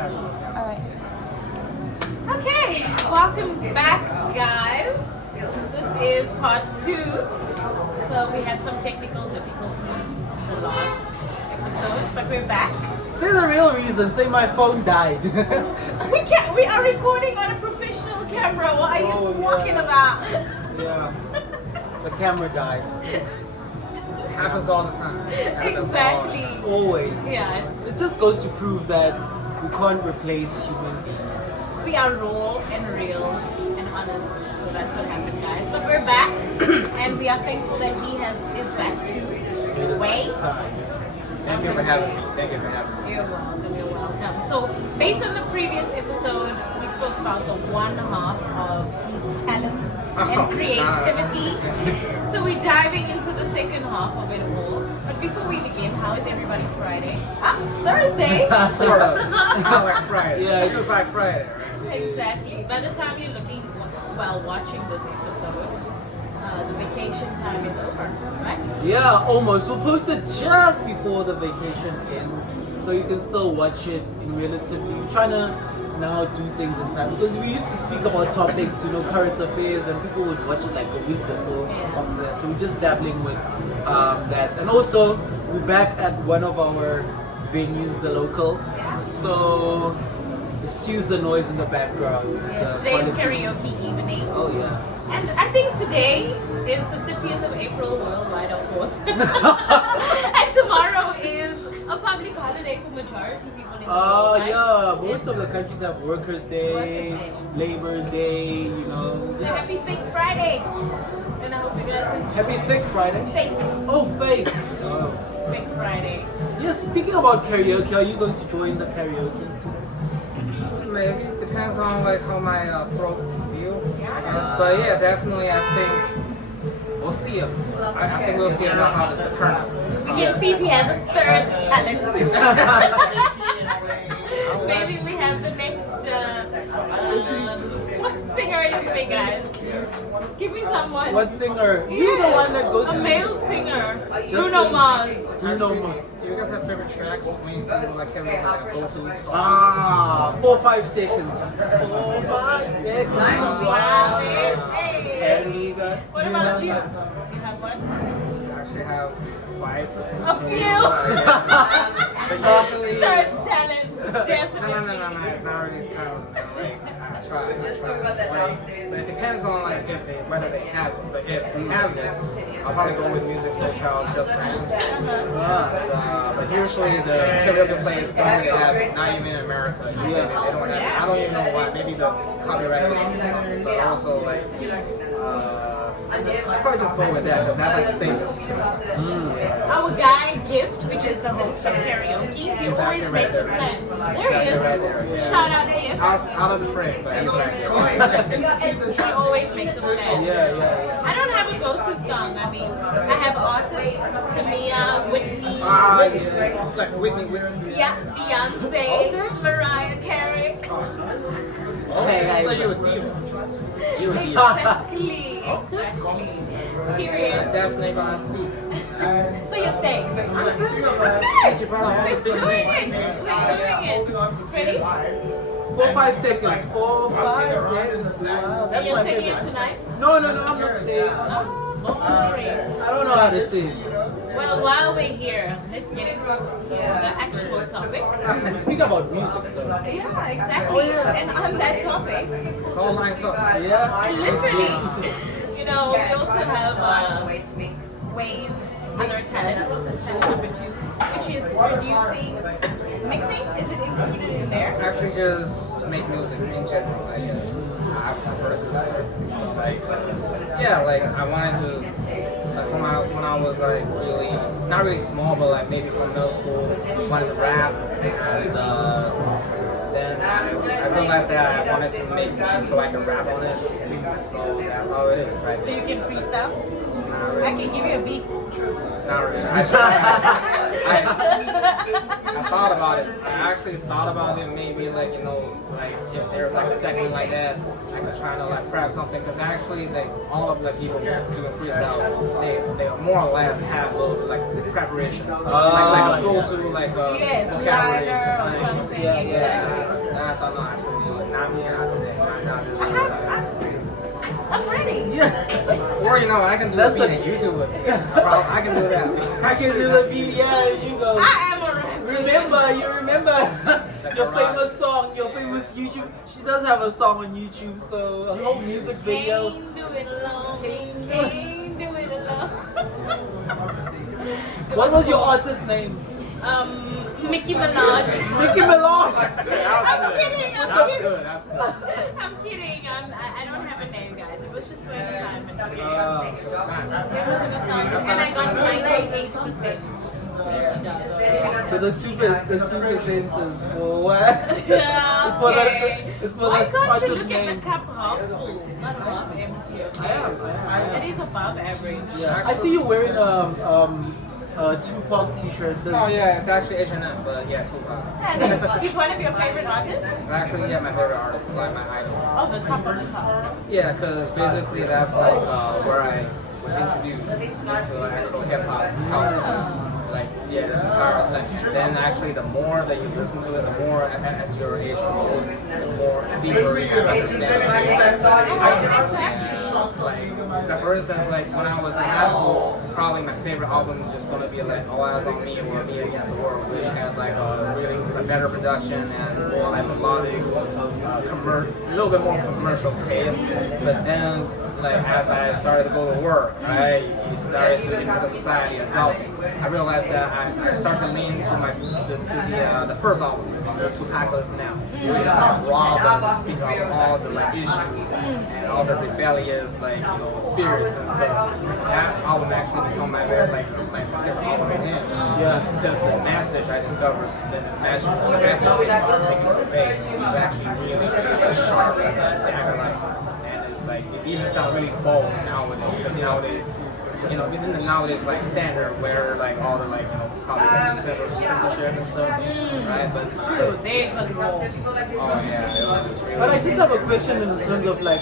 Alright. Okay, welcome back, guys. This is part 2. So we had some technical difficulties in the last episode, but we're back. Say the real reason. Say my phone died. We are recording on a professional camera. What are you talking about? Yeah. The camera died. Happens all the time. Exactly. It's always. Yeah, It just goes to prove that we can't replace human beings. we are raw and real and honest. So that's what happened, guys. But we're back, and we are thankful that he is back too. Wait. Thank you for having me. Thank you for having me. You're welcome, you're welcome. So, based on the previous episode, we spoke about the one half of his talents and creativity. So, we're diving into the second half of it all. But before we begin, how is everybody's Friday? Thursday! Sort of. It's not like Friday. Yeah, it's just like Friday. Exactly. By the time you're looking while watching this episode, the vacation time is over, right? Yeah, almost. We'll post it just before the vacation ends, so you can still watch it in relatively. We're trying to now do things in time because we used to speak about topics, current affairs, and people would watch it like a week or so after that. So we're just dabbling with that, and also we're back at one of our venues, the local. So excuse the noise in the background. Yes, today's karaoke evening. Oh yeah. And I think today is the 30th of April worldwide, of course. And tomorrow is a public holiday for majority people in the world. Right? Yeah, most of the countries have Workers' Day, Labor Day, So happy Fake Friday. And I hope you guys enjoy. Happy Thick Friday. Fake. Oh, fake. Oh. Fake Friday. Yeah, speaking about karaoke, are you going to join the karaoke too? Maybe. It depends on like how my throat feel, I guess. But yeah, definitely I think we'll see him. I think we'll see about how the turn out. We can see if he has a third talent. Maybe we have the next what singer is it, guys? Give me someone. What singer? You're the one that goes. A male singer. Bruno Mars. Bruno Mars. Do you guys have favorite tracks when you like have a go-to song? 4-5 seconds. 4-5 seconds. Wow. Hey. What about you? You have one? I actually have twice. A few. But usually. Third talent. Definitely. No. It's not really talent. Like, I try. Like, it depends on like whether they have it. But if they have it, I'll probably go with music such as Just Friends. But usually the karaoke players don't really have it. Not even in America. They don't have it. I don't even know why. Maybe the copyright issues. But also like. I'll probably just go with that because that's like the safest. Our guy Gift, which is the host of karaoke, he always makes a plan. There he is. Right there. Shout out Gift. Out of the frame, but he's right there. He always makes a plan. Yeah. I don't have a go-to song. I mean, I have artists, Tamia, Whitney, Like Whitney. yeah, Beyonce, Mariah Carey. Okay, So you're a diva. You're a diva. Exactly. Period. Definitely gonna see. So you're staying. Since you brought up all the big names. We're doing it. Ready? 4-5 seconds. 4-5 seconds. Wow, that's You're my singing favorite. tonight? No, I'm not staying. Oh, boring. I don't know how to sing. Well, while we're here, let's get into the actual topic. Speak about music, so. Yeah, exactly. And on that topic, It's all lines up. Yeah. literally, we also have ways, other talents, talent number 2, which is producing, mixing. Is it included in there? Actually, just make music in general, I guess. I prefer it this way. Like I wanted to, like when I was like really, not really small, but like maybe from middle school, wanted to rap, and then I realized that I wanted to make beats so I could rap on it. So that's how it is, right? So you can freestyle? Not really. I can give you a beat. Not really. I thought about it. I actually thought about it. Maybe like like if there's like a segment like that, I could try to like prep something. Because actually, like all of the people who's doing freestyle, they more or less have little like preparations, like a go-to like yes, vocabulary. liner or something. Yeah. I thought, no, I have to see it. Not me, not today. Not this. I'm ready. Yeah. Or, you know, I can do That's the beat and you do it. I can do that. I can do the beat. Yeah, you go. I am a rapper. Remember your famous song, your famous YouTube. She does have a song on YouTube, so a whole music video. Can't do it alone. Can't do it alone. What was your artist name? Mickey Minaj. Mickey Minaj. I'm kidding. That's good. That's good. I'm kidding. I don't have a name, guys. It was just for an assignment. It was an assignment, and I got 98%. So the 2% is for what? Yeah, It's for okay. the Why can't you artist look at name. the cup half full, not half empty? Okay? I am. It is above average. Yeah. I see you wearing a Tupac t-shirt. Oh yeah, it's actually H&M, but yeah, Tupac. And he's one of your favorite artists? It's actually my favorite artist, like my idol. Oh, the top of the top. Yeah, because basically that's like where I was introduced into actual hip hop culture. Like this entire thing. Then actually, the more that you listen to it, the more as your age grows, the more deeper you understand it. Like, so for instance, like when I was in high school, probably my favorite album was just gonna be like All Eyes on Me or Me Against the World, which has like a better production and more like melodic, a little bit more commercial taste. But then, like as I started to go to work, right, you started to enter the society, adulting. I realized that I started to lean to the first album, to Tupac Now, which is like raw, but speak of all the like issues and all the rebellious like spirits and stuff. That album actually became my favorite album in him. Just because the message I discovered, the message was actually really sharp and dagger like. Like it even sounds really bold nowadays because nowadays, within the nowadays like standard where like all the like probably censorship and stuff, right? But They was wrong. oh yeah, it was really. But I just have a question in terms of like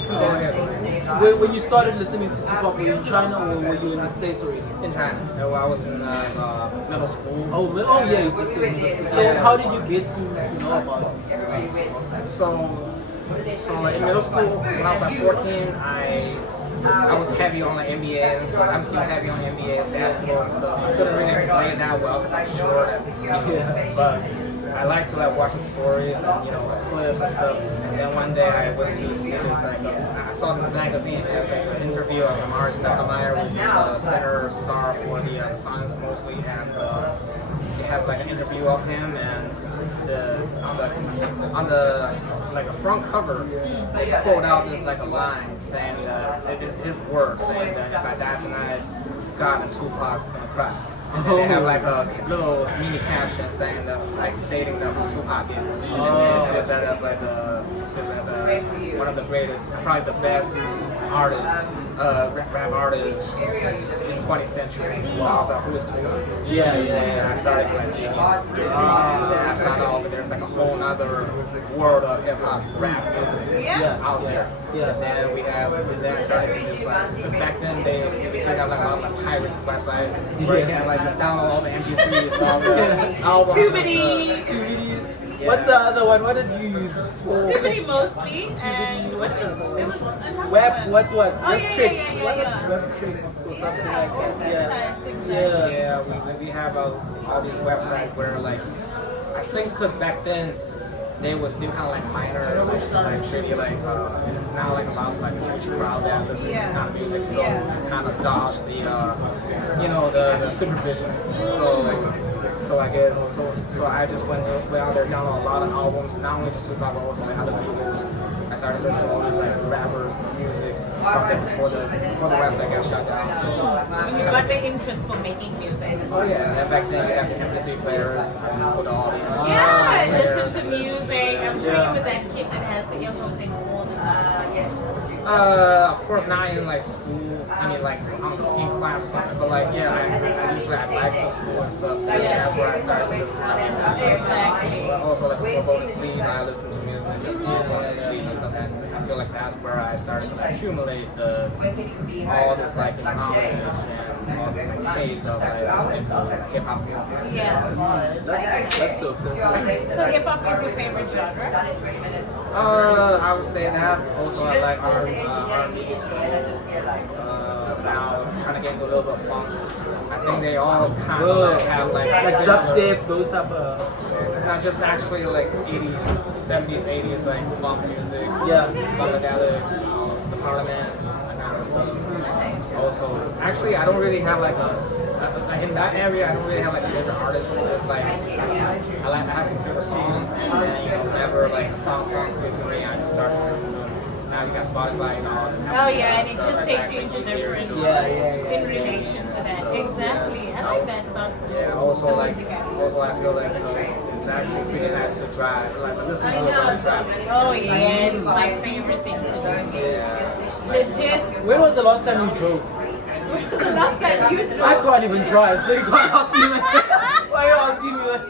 when you started listening to Tupac, were you in China or were you in the States already? In China. I was in middle school. Oh yeah, you could say middle school. So Yeah. how did you get to know about it? So like in middle school, when I was like 14, I was heavy on like NBA and stuff. I'm still heavy on NBA basketball and stuff. I couldn't really play it that well because I'm short, but I like to like watching stories and clips and stuff. And then one day I went to see this I saw this magazine. It has like an interview of Amari Stoudemire, which is a center star for the Science mostly, and it has like an interview of him, and on the like a front cover, they quote out this like a line saying that it is his word, saying that if I die tonight, God and Tupac's gonna cry. And then they have like a little mini caption saying that, like stating that who Tupac is. And then it says that as like one of the greatest, probably the best artists, rap artists in 20th century. So I was like, who is Tupac? And I started to like dig in. And then I found out that there's like a whole other world of hip hop rap music out there. And then I started to just like, because back then they still have like a lot of like pirates websites where you can like just download all the MP3s and all the albums. Tubity. What's the other one? What did you use? Tubity mostly. And what's the Web what? Oh, Web yeah, tricks. yeah. What is web tricks or something like that? Yeah, we have all these websites where like, I think because back then they were still kind of like minor, like shitty, like it's now like a lot of like future crowd that listen to this kind of music, so I kind of dodged the supervision. So I guess so I just went out there, downloaded a lot of albums, not only just Tupac but also like other people's. I started listening to all these like rappers, music from them before the website got shut down. So you got the interest for making music. oh yeah, and back then you have the MP3 players. I just put all the Listen to music. I'm sure you were that kid that has the earphones in all the time. Yes. of course not in like school. I mean like in class or something. But like yeah, I usually I bike to school and stuff. That's where I started to listen to music. Exactly. But also like before going to sleep, I listen to music just before going to sleep and stuff. And I feel like that's where I started to accumulate all this like knowledge and all this like taste of like listening to hip hop music. Yeah. That's dope. That's dope. So hip hop is your favorite genre? I would say that. Also, I like R&B, now I'm trying to get into a little bit of funk. I think they all kind of have like dubstep, those type of. Not just actually like 80s, 70s, 80s like funk music. Yeah. Funkadelic, the Parliament, that kind of stuff. Also, actually, I don't really have like in that area, I don't really have like a favorite artist. It's like I have some favorite songs, and then whenever like songs good to me, I just start to listen to them. Now you got Spotify, Oh yeah, and it just takes you into different in relation to that. Exactly, I like that about. Yeah. Also I feel like it's actually pretty nice to drive. Like listen to it when I'm driving. Oh yeah, it's my favorite thing to do. Yeah. Legit. When was the last time you drove? When was the last time you drove? I can't even drive, so you can't ask me like, why are you asking me like,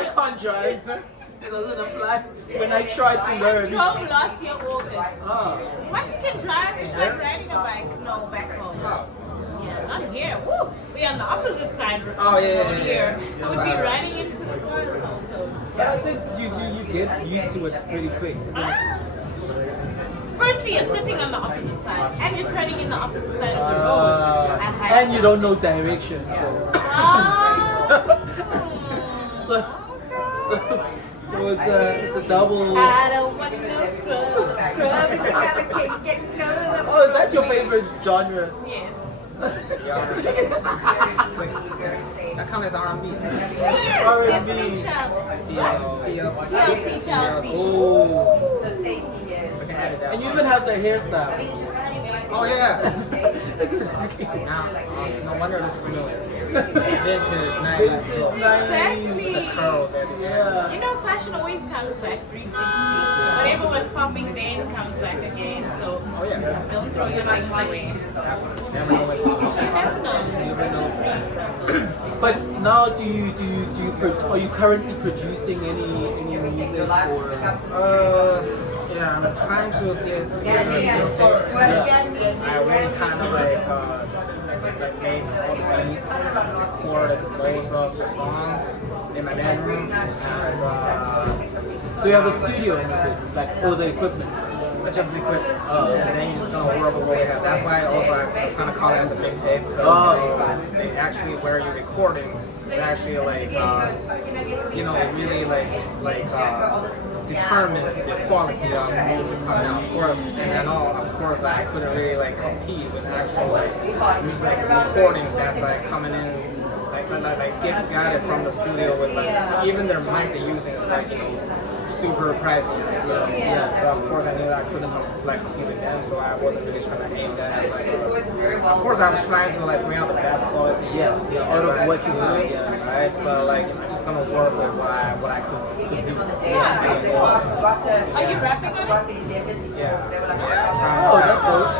I can't drive. It doesn't apply. When I try to learn. I drove last year August. Ah. Once you can drive, it's like riding a bike. No, back home. Oh. Yeah, not here. Woo! We're on the opposite side Oh, yeah. here. I would be riding into the corners also. But I think you get used to it pretty quick. Firstly, you're sitting on the opposite side, and you're turning in the opposite side of the road. And you don't know direction, so. So it's a double. I don't want no scrub. Scrub is the kind of cake getting no. Oh, is that your favorite genre? Yes. That counts as R&B. R&B. TLC. Oh. And you even have the hairstyle. Oh yeah. Now, no wonder it looks familiar. Vintage, 90s. Exactly. The curls everywhere. Yeah. You know, fashion always comes back 360. Whatever was popping then comes back again. So Oh yeah. don't throw your things away. Never know what's going You on. never know. But now, are you currently producing any music or? Yeah, I'm trying to get together a mixtape. I really kind of like made all the beats, recorded most of the songs in my bedroom, and So you have a studio in it, like all the equipment. just liquid. And then you're just gonna work with what we have. That's why I'm trying to call it as a mixtape because they actually where you're recording is actually like really determines the quality of the music coming out. Of course, I couldn't really like compete with actual like recordings that's like coming in. Got it from the studio with like even their mic they're using is like super pricey and stuff. So of course I knew that I couldn't like compete with them, so I wasn't really trying to aim that as like. Of course I was trying to like bring out the best quality. Out of what you have. Right, but like I'm just gonna work with what I could do. Are you rapping on it? Yeah. Oh, that's dope.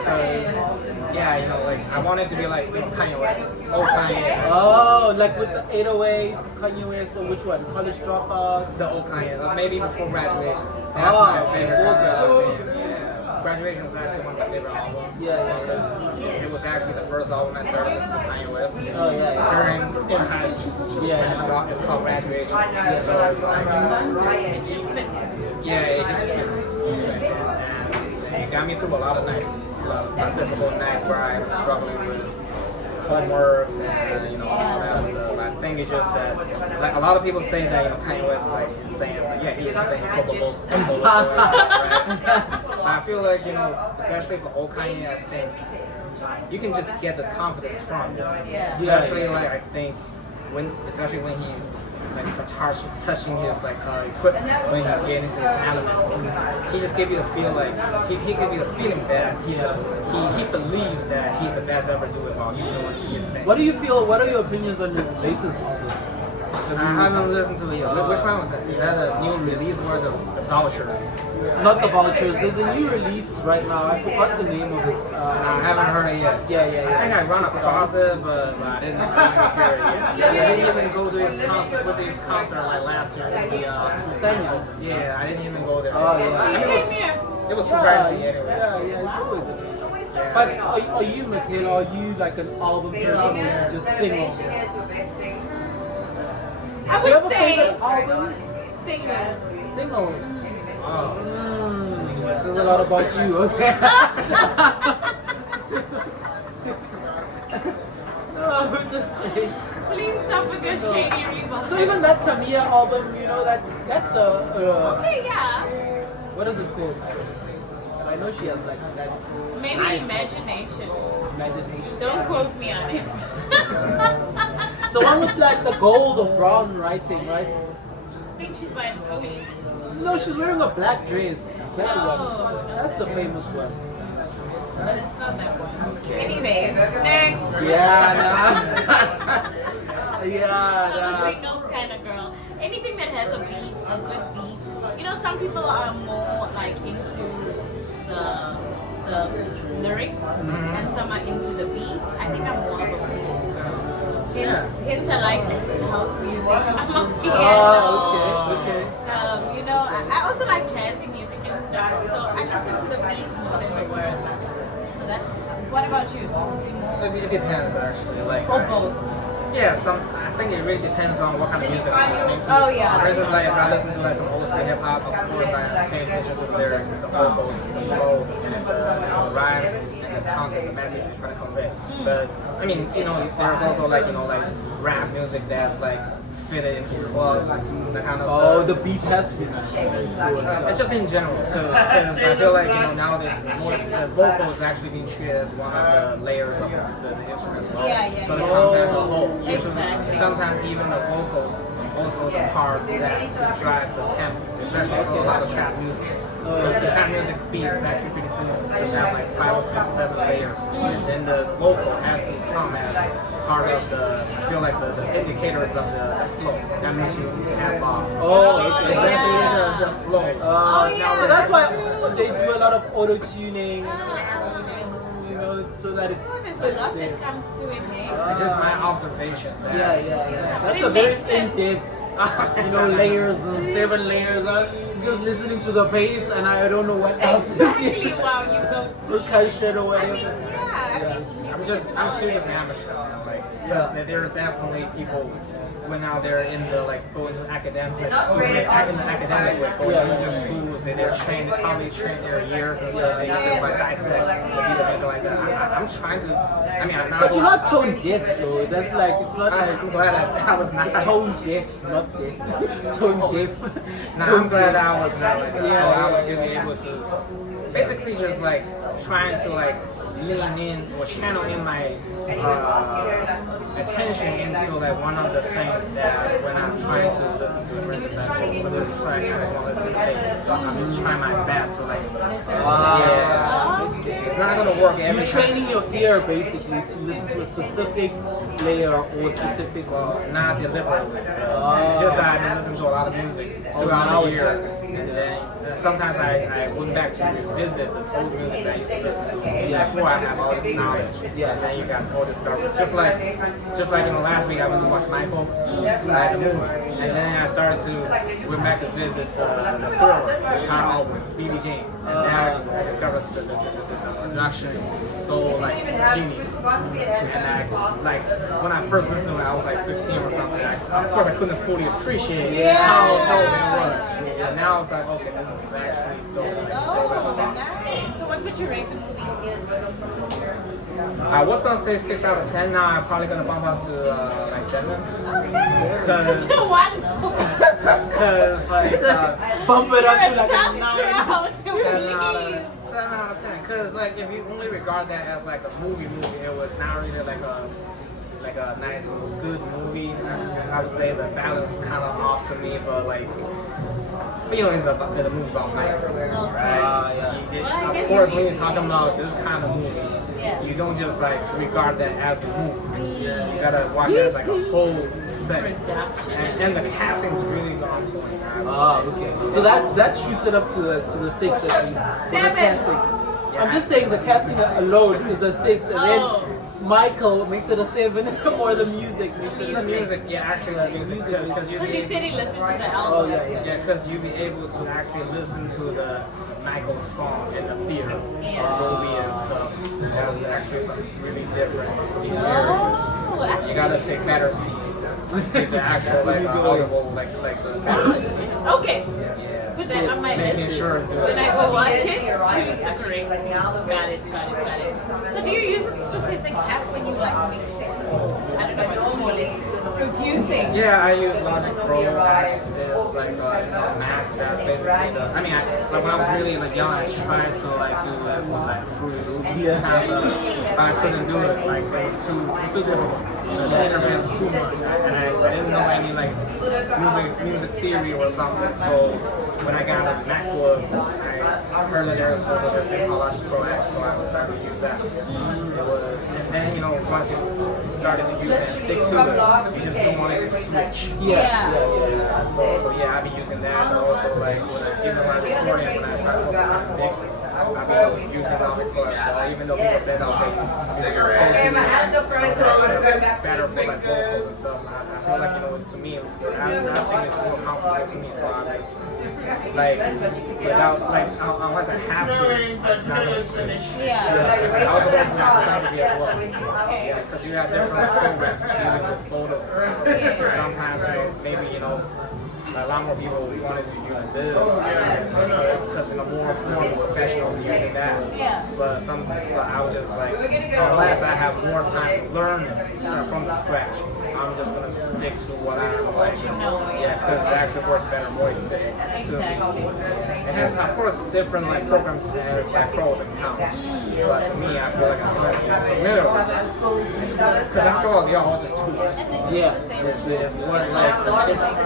Because like I wanted to be like Kanye West, old Kanye. Oh, like with the 808s, Kanye West, or which one? College Dropout? The old Kanye, maybe before Graduation. That's my favorite album. Graduation is actually one of my favorite albums. Because it was actually the first album I started listening to Kanye West during in high school. It's called Graduation. So it's like It just fits. it just fits. And it got me through a lot of nights. A lot of difficult nights where I was struggling with homeworks and all that stuff. I think it's just that like a lot of people say that Kanye West is like saying it's like he is saying Coca-Cola, right? But I feel like especially for old Kanye, I think you can just get the confidence from him. Especially like I think especially when he's like touching his like equipment when he get into his element. He just give you the feel like he give you the feeling that he believes that he's the best ever do it while he's doing his thing. What do you feel? What are your opinions on his latest album? I haven't listened to it yet. Which one was that? Is that a new release or the Vultures? Not the Vultures. There's a new release right now. I forgot the name of it. I haven't heard it yet. Yeah. I think I run across it, but I didn't hear it yet. I didn't even go to his concert like last year. Samuel. Yeah, I didn't even go there. Oh yeah. I mean, it was too pricey anyways. Yeah, it's always a bit. But are you, Michaela, are you like an album person or you just single? I Do you have would a say favorite album? singles. Single. Oh. Says a lot about you, okay? No, I'm just saying. Please stop with your shady remarks. So even that Tamia album, you know, that's a Okay, yeah. what is it called? I know she has like that Maybe nice imagination. imagination. Don't quote me on it. The one with like the gold or brown writing, right? I think she's by the ocean. No, she's wearing a black dress. That's the one. No. That's the famous one. But it's not that one. Anyways, next. Yeah, yeah, I'm a singles kind of girl. Anything that has a beat, a good beat. You know, some people are more like into the lyrics, and some are into the beat. I think I'm more of a beat girl. Hence I like house music. I'm a piano. Oh, okay. You know, I also like jazzy music and stuff. So I listen to the beats more than the words. So that's. What about you? It depends actually. Like Or both? yeah, I think it really depends on what kind of music I'm listening to. Oh, yeah. For instance, like if I listen to like some old school hip hop, of course I'm paying attention to the lyrics, the vocals, the flow, and the rhymes, and the content, the message you're trying to convey. But I mean, you know, there's also like like rap music that's like fitted into clubs and that kind of stuff. Oh, the beat has to be nice. It's just in general, because I feel like nowadays the vocals actually being treated as one of the layers of the instrument as well. Yeah. So it comes as a whole. Usually, Exactly. sometimes even the vocals also the part that drives the tempo, especially for a lot of trap music. Because the trap music beat is actually pretty similar. Just have like 5 or 6, 7 layers, and then the vocal has to come as part of I feel like the indicators of the flow that makes you have especially with the flows. So that's why they do a lot of auto tuning, you know, so that it There's a fits lot there. that comes to it, hey? It's just my observation. Yeah. That's it a very makes sense. in-depth, layers and 7 layers. I'm just listening to the bass and I don't know what else Exactly, wow, you go. percussion or whatever. Yeah, I'm still just an amateur. Like, because there's definitely people when now they're in the going to academic, in the academic way, going to music schools, they're trained, they probably train their ears and stuff. They just dissect these things like that. I'm trying to. I mean, I'm not. But you're not tone deaf though. That's like it's not. I'm glad I was not tone deaf, not deaf. Tone deaf. No, I'm glad I was not like that. Yeah, So I was yeah, still able to basically just trying to lean in or channel in my attention into one of the things that when I'm trying to listen to it, for instance, for this track, I just want to listen to the bass. I'm just trying my best to it's not gonna work every You're time. training your ear basically to listen to a specific layer or specific. Not deliberately. It's just that I've been listening to a lot of music throughout the years, and then sometimes I went back to revisit the old music that I used to listen to before I have all this knowledge. Yeah. And then you got all this stuff. Just like last week I went to watch Michael, the movie, and then I started to went back to visit the Thriller, the entire album, Billie Jean, and now I discovered the production is so genius. And when I first listened to it, I was 15 or something. Of course, I couldn't fully appreciate how dope it was. And now it's okay, this is actually dope. Dope as fuck. Nice. So what would you rate the movie? I was gonna say 6 out of 10. Now I'm probably gonna bump up to 7. Because Bump it up to You're a tough 9. crowd to 7 out please. of 7 out of 10. Because if you only regard that as a movie, it was not really a nice, good movie. I would say the balance is kind of off to me, but it's a movie about Michael, right? Of course, when you're talking about this kind of movie, you don't just regard that as a movie. You gotta watch it as a whole thing. Production. And the casting's really on point. Ah, okay. So that shoots it up to the 6 at least. For the 7. casting. I'm just saying the casting alone is a 6, and Oh. then Michael makes it a 7, or the music makes it a The 6. music, yeah, actually the music, because you Because he said he listened to the Oh album. yeah, because you'll be able to actually listen to the Michael song in the theater, Dolby and stuff. That was actually something really different experience. Oh, actually. You gotta pick better seat. Pick the actual like audible like the better seat. Okay. Yeah. Put that on my Making list. sure. When I go watch it, choose the correct seat. Got it. So do you use a specific app when you like mixing? I don't know what to call it. Producing. Yeah, I use Logic Pro. X is like it's on Mac. That's basically the. I mean, like when I was really like young, I tried to like do like Fruity Loops kind of stuff, but I couldn't do it. Like it was too difficult. The interface was too much, and I didn't know any like music theory or something. So when I got a MacBook, I heard that there was this thing called Logic Pro X, so I started to use that. It was, and then once you started to use it and stick to it, you just don't want it to switch. Yeah. So yeah, I've been using that, but also like even when I'm recording, when I try to mix, I've been using Logic Pro as well. Even though people said, okay, it's better for like vocals and stuff. I feel like to me, I think it's more comfortable to me. So I'm just like without like unless I have to, it's not gonna switch. I also work with photography as well. Because you have different programs dealing with photos and stuff. Sometimes maybe a lot more people wanted to use this because more professionals are using that. But I was just like, unless I have more time to learn it, start from the scratch, I'm just gonna stick to what I like. Yeah, because it actually works better, more efficient. Exactly. It has, of course, different like programs has like pros and cons. But to me, I feel like it's best to be familiar with it. Because after all, they're all just tools. Yeah. It's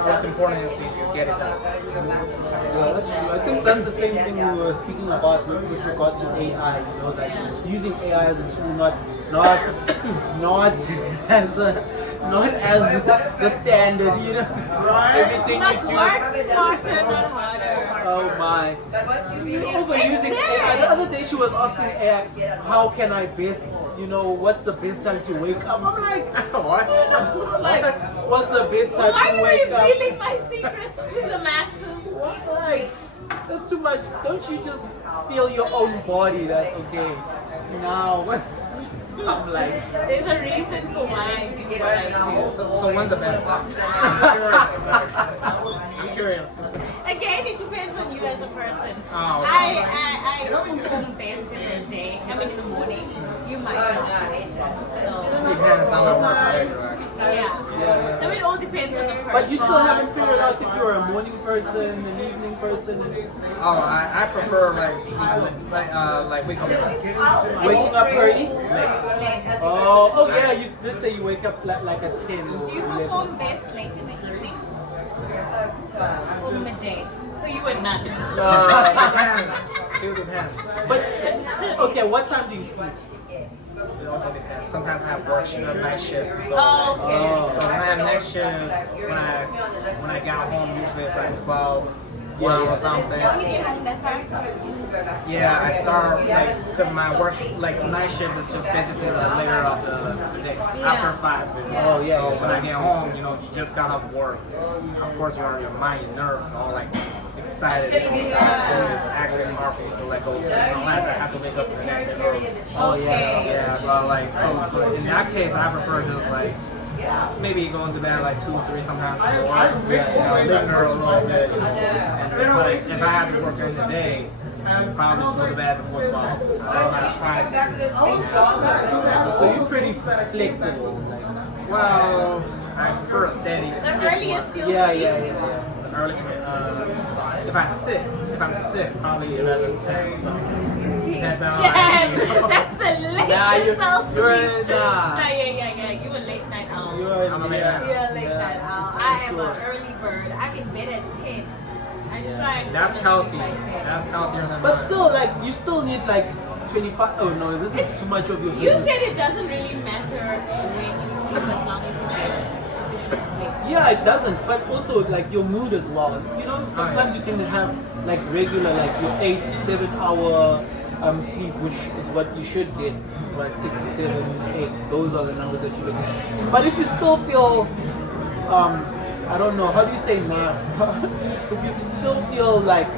what's important is you get it done. Yeah, that's true. I think that's the same thing we were speaking about with regards to AI. That using AI as a tool, not as the standard. Everything Must you do. work smarter, not harder. Oh my! Overusing AI. The other day she was asking AI, how can I best, what's the best time to wake up? I'm like, What? like, what's the best time Why to are wake you up? revealing my secrets to the masses? Like, that's too much. Don't you just feel your own body? That's okay. Now, I'm like, There's a reason for why I do what I do. So when's the best time? I'm curious. Actually. I'm curious too. Again, it depends on you as a person. Oh, okay. I perform best in the day. I mean, in the morning. You might not. So, Depends on what works better, right? yeah. So it all depends on the person. but you still haven't figured out if you're a morning person, an evening person, Oh, I prefer like sleep, like wake up early. waking up early. Late. Oh yeah, you did say you wake up like at 10 or Do you 11. perform best late in the evening? Or midday? So you would not. Depends. Still depends. But okay, what time do you sleep? It also depends. Sometimes I have work night shifts. So, Oh, okay. so when I have night shifts, when I get home, usually it's like 12, 1 or something. When you get home that time? Yeah, I start because my work night shift is just basically the later of the day after 5. Basically. Oh, yeah. So when I get home, you just got off work. Of course, your mind, your nerves, all excited and stuff. So it's actually hard for me to let go of sleep unless I have to wake up the next day early. Oh yeah. Yeah, but so in that case, I prefer just maybe going to bed 2 or 3 sometimes more. Linger a little bit. And if I have to work during the day, probably just go to bed before 12. I'm trying to. So you're pretty flexible. Well, I prefer a steady. The earliest you'll Yeah, sleep. yeah. Early, if I'm sick, probably 11, 10 or something. Depends on Damn, that's the latest Nah, you're self-sleep. nah. Yeah. You a late night owl. You're I'm a late yeah. night You're a late night owl. I am Sure. an early bird. I'm in bed at 10. I'm trying. That's to healthy. sleep by 10. That's healthier than But mine. still, you still need 25. Oh no, this is too much of your You business. said it doesn't really matter when you sleep as long as you get sufficient sleep. Yeah, it doesn't. But also like your mood as well. You know, sometimes you can have like regular, like your 8 to 7 hour sleep, which is what you should get. Right, 6 to 7, 8. Those are the numbers that you look at. But if you still feel, I don't know, how do you say nah? If you still feel like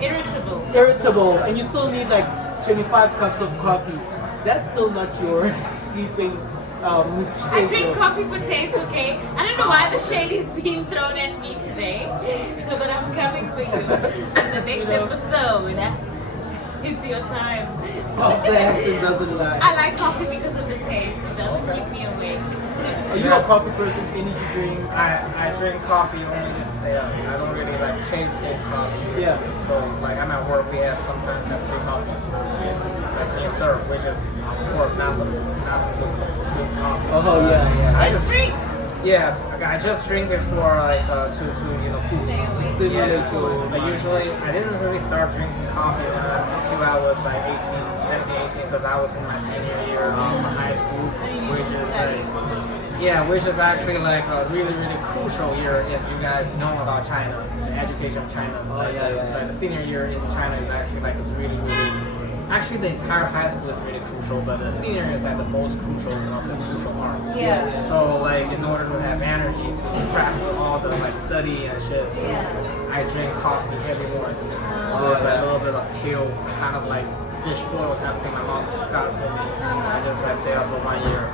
irritable, and you still need like 25 cups of coffee, that's still not your sleeping. I drink coffee for taste, okay? I don't know why the shade is being thrown at me today, but I'm coming for you in the next episode. It's your time. Oh, the accent doesn't lie. I like coffee because of the taste. It doesn't keep me awake. Are you a coffee person? Energy drink? I drink coffee only just to stay up. I don't really like taste coffee. Yeah. So like I'm at work, we sometimes have free coffees. Like me and syrup, which is of course not some good coffee. Oh yeah. It's free. Yeah, I just drink it for like to boost. To stimulate your But usually I didn't really start drinking coffee until I was like 17, 18, because I was in my senior year of high school, which is actually like a really crucial year if you guys know about China, the education of China. Like the senior year in China is actually like really. Actually, the entire high school is really crucial, but the senior is like the most crucial of the crucial parts. Yeah. So like, in order to have energy to practice all the like study and shit, I drink coffee every morning with a little bit of pale, kind of like fish oil type of thing my mom got for me. I just like stay up for 1 year,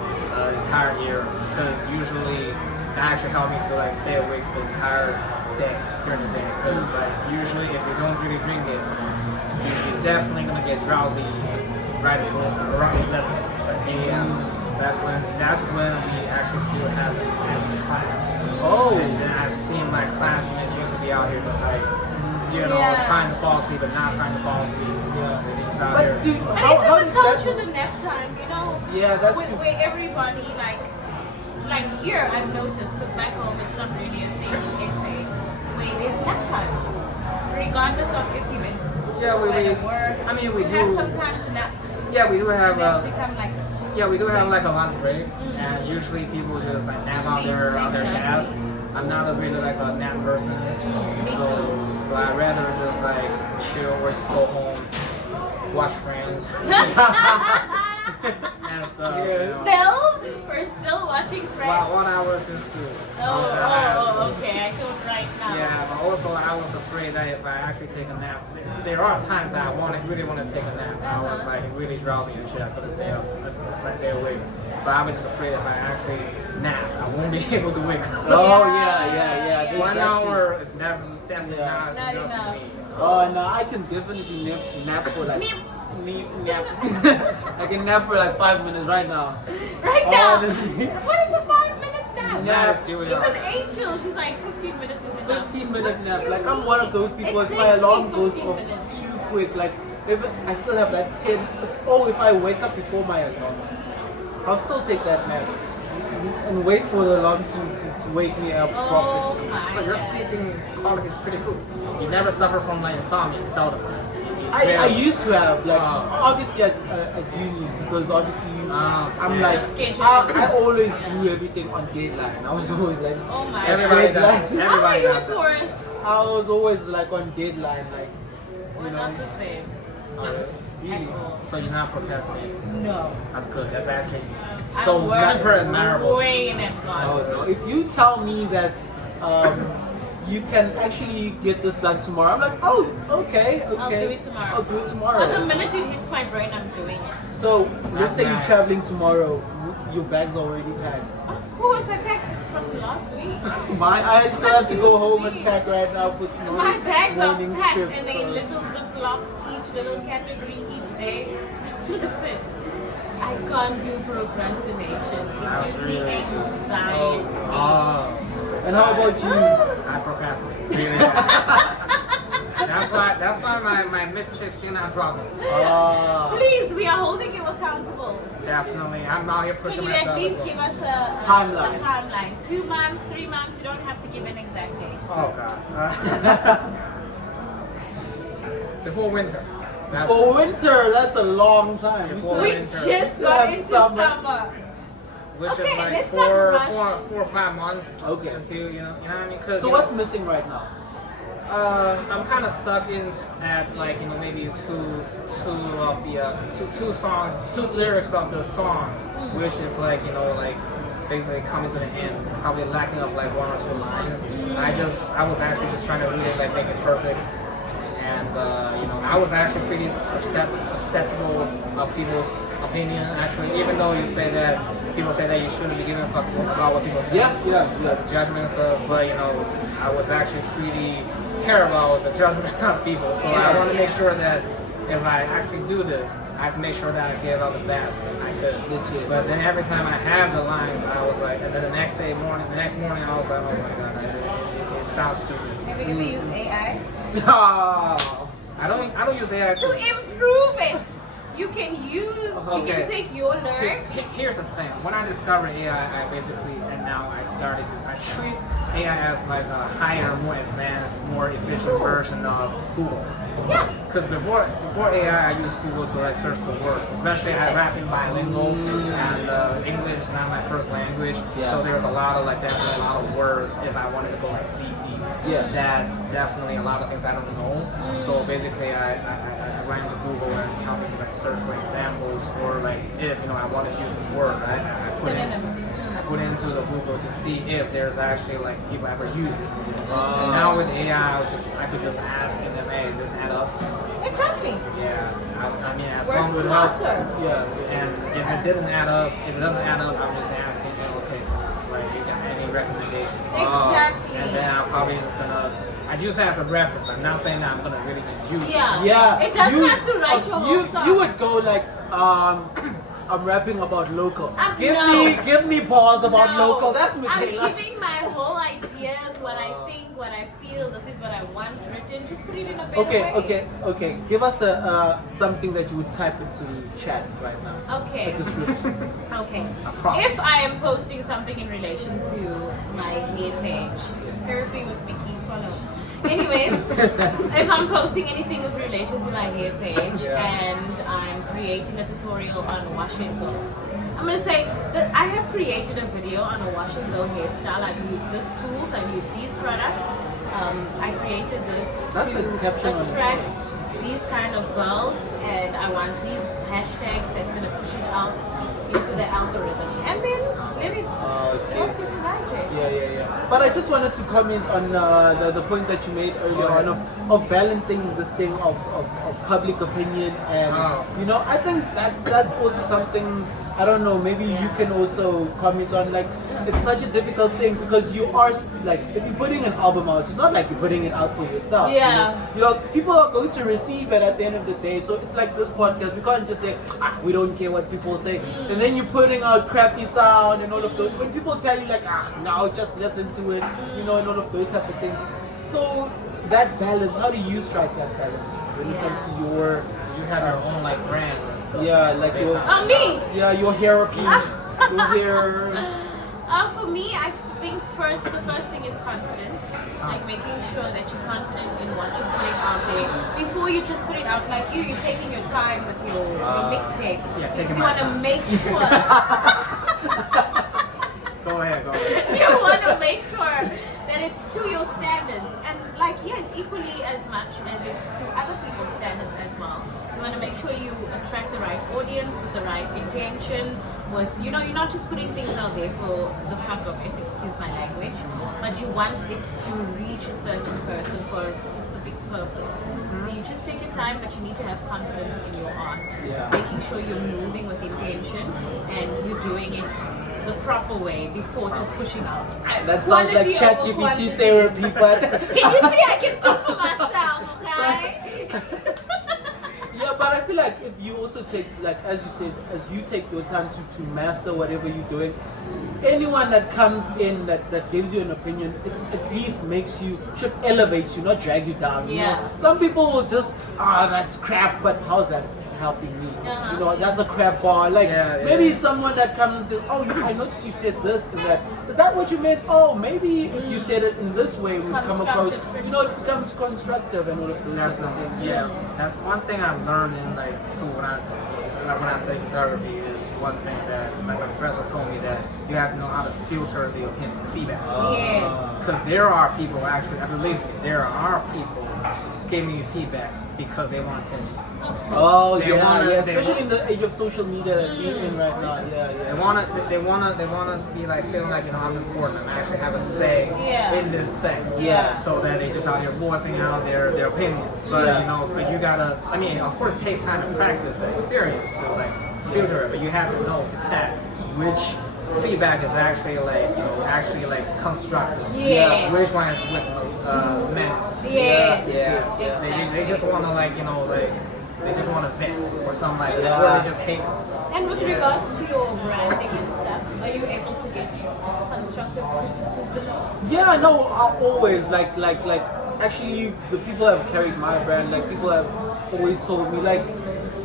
entire year, because usually that actually helped me to like stay awake for the entire day during the day. Because like usually if you don't really drink it, you're definitely gonna get drowsy right before around 11 a.m. That's when we actually still have the class. Oh. And then I've seen my classmates used to be out here just like, trying to fall asleep but not trying to fall asleep. Yeah. They're just out But here. dude, And how it's did a culture, that? the nap time, you know? Yeah, that's where everybody like here I've noticed, because back home it's not really a thing. They say, wait, there's nap time, regardless of if you're in school or at work. I mean, we you do have some time to nap. Yeah, we do have. And that's become like. Yeah, we do have like a lunch break, and usually people just like nap on their desk. I'm not really like a nap person, so I'd rather just like chill or just go home, watch Friends, and stuff. We're still watching Friends. Well, 1 hour in school. Okay, I feel right now. Yeah, but also I was afraid that if I actually take a nap, there are times that I really want to take a nap. I was like really drowsy and shit. I couldn't stay up. Let's stay awake. But I was just afraid if I actually nap, I won't be able to wake up. Oh yeah. There's 1 that hour is definitely not Not enough for me. So. Oh no, I can definitely nap for like nap. I can nap for like 5 minutes right now. Right now? Honestly. What is a 5-minute nap? Yeah, it's still Because Angel, she's like 15 minutes is enough. 15-minute nap. Like I'm one of those people. It If my takes me alarm goes 15 off minutes. too quick, like if I still have that 10. If I wake up before my alarm, I'll still take that nap and wait for the alarm to wake me up properly. So your sleeping quality is pretty good. You never suffer from like insomnia, seldom. I used to have like obviously at uni, because obviously I'm like I always do everything on deadline. I was always like everybody does. deadline. Everybody How are does. you, Taurus? I was always like on deadline, like We're not the same. really. So you're not procrastinating. No. That's good. That's actually I'm so working super admirable. Way in advance. Oh no! If you tell me that you can actually get this done tomorrow, I'm like, oh, okay. I'll do it tomorrow. I'll do it But the tomorrow. minute it hits my brain, I'm doing it. So let's say you're nice. traveling tomorrow. Your bag's already packed. Of course, I packed it from last week. I still have to go home and pack right now for tomorrow. My bags are morning's packed trip, in so. a little ziplocs, each little category each day. Listen, I can't do procrastination. It That's gives me really anxiety. And how about you? I procrastinate. Really that's why my mixtape's still not dropping. Please, we are holding you accountable. Definitely. I'm out here Can pushing you myself. at least as well. give us a Timeline. A timeline? 2 months, 3 months. You don't have to give an exact date. Oh god. Before winter. For winter, that's a long time. Before We winter. just Still got have into summer. summer. which Okay, is like let's not rush. 4 or 5 months. Okay. Until you know what I mean? 'Cause, So you know, what's missing right now? I'm kind of stuck in at like maybe two of the two songs, 2 lyrics of the songs, which is like like basically coming to the end, probably lacking of like 1 or 2 lines. I was actually just trying to really like make it perfect, and I was actually pretty susceptible of people's opinion. Actually, even though people say that you shouldn't be giving a fuck about what people think, judgment and stuff, but I was actually pretty care about the judgment of people. So I want to make sure that if I actually do this, I have to make sure that I give out the best I could. Legit. But then every time I have the lines, I was like, and then the next morning, I was like, oh my god, it sounds stupid. Have you ever used AI? Oh. I don't use AI To improve it, you can Okay. take your lyrics. Here's the thing. When I discovered AI, I treat AI as like a higher, more advanced, more efficient Cool. version of Google. Yeah. Because before AI, I used Google to like search for words. Especially I rap in bilingual, and English is not my first language, so there was a lot of definitely a lot of words if I wanted to go like deep. Yeah. That definitely a lot of things I don't know. So basically, I ran to Google and helped me to like search for examples, or like if I want to use this word, I put into the Google to see if there's actually like people ever used it. And now with AI, I could just ask them, hey, does this add up? Exactly. Yeah, I mean, as We're long as it helps. smarter. Yeah. And if it doesn't add up, I'm just asking, okay, like you got any recommendations? Exactly. And then I'm probably just gonna. I use that as a reference. I'm not saying that I'm gonna really just use it. Yeah. It doesn't have to write your whole song. You would go like, I'm rapping about local. No. Give me pause about No. local. That's Michaela. I'm giving my whole ideas, what I think, what I feel. This is what I want written. Just put it in a better way. Okay. Give us something that you would type into chat right now. Okay. A description. Okay. A prompt. If I am posting something in relation to my main page, therapy with Mickey, follow. Anyways, if I'm posting anything with relation to my hair page and I'm creating a tutorial on wash and go, I'm going to say that I have created a video on a wash and go hairstyle. I've used this tools, I've used these products. I created this That's a caption on its attract these kind of girls, and I want these hashtags that's going to push it out into the algorithm. And then let it work its magic. Yeah. But I just wanted to comment on the point that you made earlier on of balancing this thing of public opinion and I think that's also something, I don't know, maybe you can also comment on, like, it's such a difficult thing because you are like, if you're putting an album out, it's not like you're putting it out for yourself. People are going to receive it at the end of the day. So it's like this podcast, we can't just say, we don't care what people say, and then you're putting out crappy sound and all of those. When people tell you like, now just listen to it, and all of those type of things. So that balance, how do you strike that balance when it comes to your? You have your own like brand and stuff. Yeah, like your. Me. Yeah, your therapy, your hair. For me, I think the first thing is confidence. Like making sure that you're confident in what you're putting out there before you just put it out. Like you're taking your time with your mixtape. Yeah, Because taking you my want to time. make sure. Go ahead. You want to make sure that it's to your standards, and like yes, equally as much as it's to other people's standards as well. You want to make sure you attract the right audience with the right intention. With you're not just putting things out there for the fuck of it. Excuse my language, but you want it to reach a certain person for a specific purpose. So you just take your time, but you need to have confidence in your art. Making sure you're moving with intention and you're doing it the proper way before just pushing out. That sounds like Quality over ChatGPT quantity. therapy, but Can you see I can think for myself, okay? yeah, but I feel like if you also take, like as you said, as you take your time to master whatever you're doing, anyone that comes in that gives you an opinion, it at least should elevate you, not drag you down. Yeah. Some people will just, that's crap, but how's that? helping me. Uh-huh. You know, that's a crap bar. Like Yeah, maybe yeah. someone that comes and says, "Oh, I noticed you said this and that. Is that what you meant? Oh, maybe if you said it in this way, it would come across. You know, it becomes constructive and all of those That's type of things. yeah. That's one thing I've learned in like school when I studied photography is one thing that like my professor told me that you have to know how to filter the opinion, the feedbacks. Yes. Because there are people actually, I believe me, there are people giving you feedbacks because they want attention. Oh They yeah, wanna- yeah. they Especially wa- in the age of social media that we're in right now. Yeah, yeah. They wanna be like feeling like, you know, I'm important. I actually have a say Yeah. in this thing. Yeah. So that they just out here voicing out their opinion. But Yeah. you know, but you gotta. I mean, of course, it takes time to practice the experience to like filter it. But you have to know detect which feedback is actually like, you know, actually like constructive. Yes. Which one is with menace. Yes. Yes. They just want to like, you know, like they just want to vent or something like that, Yeah. or they just hate. And with regards to your branding and stuff, are you able to get constructive criticism? Yeah, no, I always like actually the people have carried my brand, like people have always told me like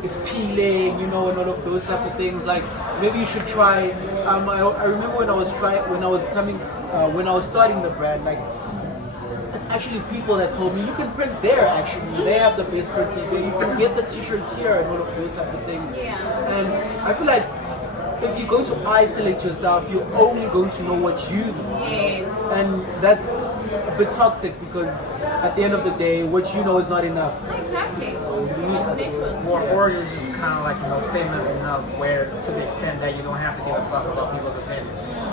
it's peeling, you know, and all of those type of things. Like maybe you should try. I remember when I was when I was starting the brand, like it's actually people that told me you can print there. Actually, they have the base printers there. You can get the t-shirts here and all of those type of things. Yeah. And I feel like if you're going to isolate yourself, you're only going to know what you know. Yes. And that's a bit toxic because at the end of the day, what you know is not enough. Exactly. So you need It's network. Or you're just kind of like, you know, famous enough where to the extent that you don't have to give a fuck about people's opinion.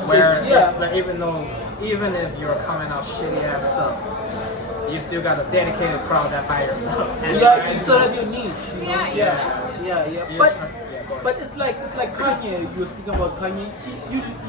Where Yeah. like even if you're coming out shitty ass stuff, you still got a dedicated crowd that buy your stuff. And Yeah, you still have your niche. You know? Yeah, yeah. You're But trying- yeah, go ahead. but it's like Kanye. You were speaking about Kanye.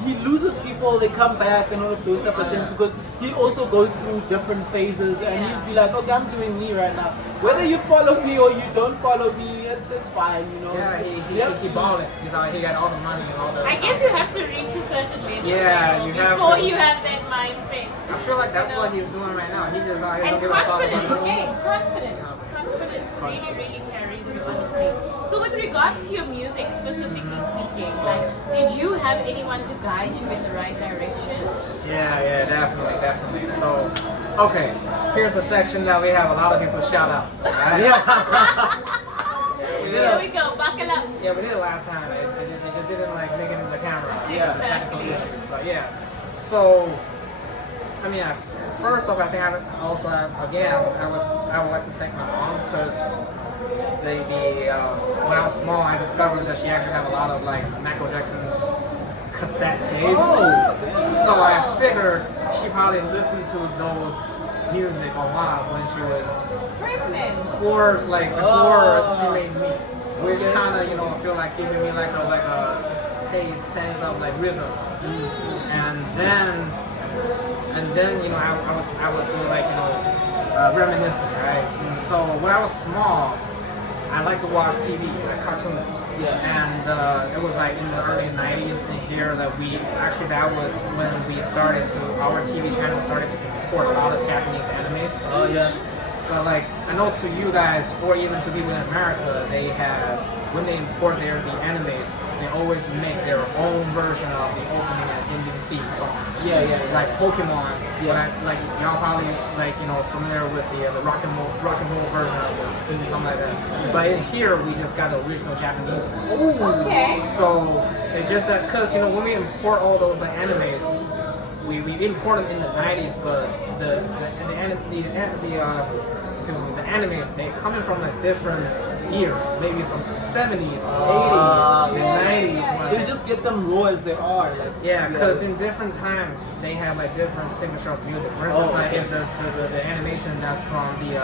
He loses people. They come back and all of those type of things because he also goes through different phases and he'd be like, okay, I'm doing me right now. Whether you follow me or you don't follow me, it's fine. You know. Yeah, You have he to- balling. He's out. He got all the money and all the. I guess you have to reach a certain level Yeah, you have before to. you have that mindset. I feel like that's what he's doing right now. He's just out here And don't give a fuck about confidence, the again, confidence. Confidence really, really carries you, honestly. So with regards to your music, specifically speaking, like, did you have anyone to guide you in the right direction? Yeah, definitely. So, okay, here's the section that we have a lot of people shout out. Right? we did Here it. we go, buckle up. Yeah, we did it last time. It just didn't like make it into the camera. Yeah. The technical Exactly. issues, but yeah. So, I mean, first off, I think I would like to thank my mom because when I was small, I discovered that she actually had a lot of like Michael Jackson's cassette tapes. Oh, So I figured she probably listened to those music a lot when she was Pregnant. before she made me, which Okay. kind of, you know, feel like giving me like a taste sense of like rhythm. And then you know I was doing like, you know, reminiscing, right? So when I was small, I like to watch TV, like cartoons. Yeah. And it was like in the early 90s in here that that was when our TV channel started to import a lot of Japanese animes. Oh yeah. But like, I know to you guys, or even to people in America, when they import the animes, they always make their own version of the opening and ending theme songs. Yeah. Like Pokemon, Yeah. like y'all probably like, you know, familiar with the rock and roll version of it, something like that. But in here, we just got the original Japanese one. Okay. So it's just that, cause you know when we import all those like animes, we import them in the 90s, but the animes, they coming from like different years, maybe some 70s, 80s, and 90s. So you just get them raw as they are. Like, Yeah, because in different times they have like different signature of music. For instance, like if the animation that's from the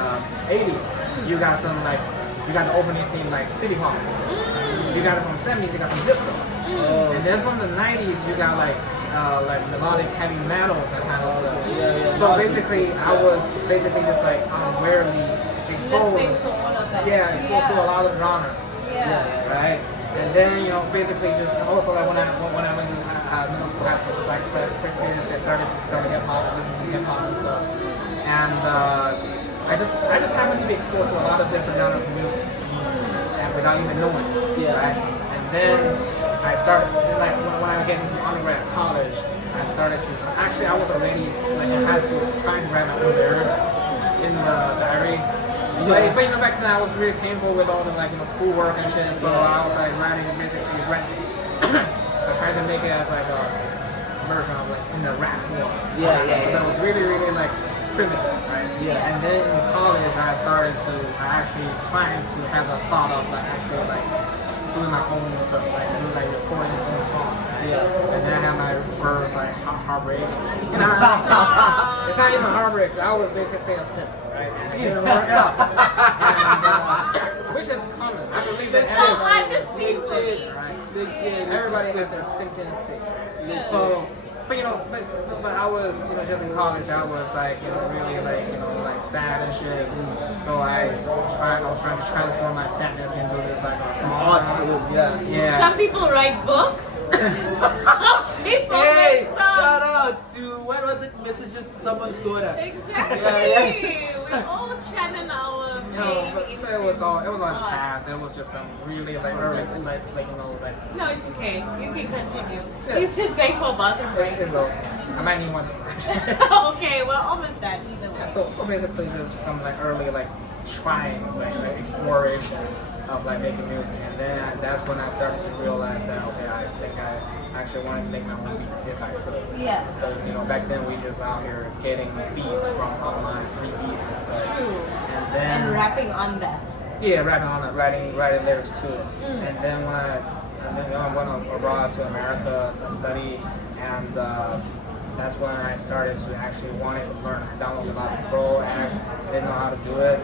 80s, you got the opening theme like City Hall. You got it from the 70s, you got some disco. And then from the 90s, you got like melodic heavy metals, that kind of stuff. Yeah. So basically, I was basically just like unwarely exposed. Listening to all of that. Yeah, exposed to a lot of genres. Yeah. Right? And then, you know, basically just also like when I went to middle school, high school, just like I said previously, I started to discover hip hop, listen to hip hop and stuff. And I just happened to be exposed to a lot of different genres of music, and without even knowing it. Yeah. Right? And then I started like when I get into undergrad college, I started to actually I was already like in high school trying to write my own lyrics in the diary. Yeah. But back then I was really painful with all the schoolwork and shit. So I was like writing basically I was trying to make it as like a version of like in the rap form. So that was really like primitive, right? Yeah. And then in college I actually trying to have a thought of like actually like doing my own stuff, like recording my own song. Right? Yeah. And then I had my first like heartbreak. And it's not even heartbreak. I was basically a simp, right? And it didn't work out. And, which is common. I believe that everybody everybody has their simp instinct, right? So, but I was, just in college, I was like, really like, like sad and shit. So I was trying to transform my sadness into this like a song. Art form, Yeah. Some people write books. Some people Hey, make shout outs to what was it? Messages to someone's daughter. Exactly. We're all channeling our pain. But it was all past. It was just some really like early like. No, it's okay. You can continue. Yeah. He's just going for a bathroom break. It's okay. I might need one to. Okay, well, almost done either way. So basically, just some like early like trying like exploration of like making music, and then that's when I started to realize that okay, I think I actually wanted to make my own beats if I could. Yeah. Because back then we just out here getting beats from online free beats and stuff. True. And then And rapping on that. yeah, rapping on it, writing lyrics to it. And then when I went abroad to America to study, and that's when I started to actually wanted to learn. I downloaded a lot of Pro apps, didn't know how to do it,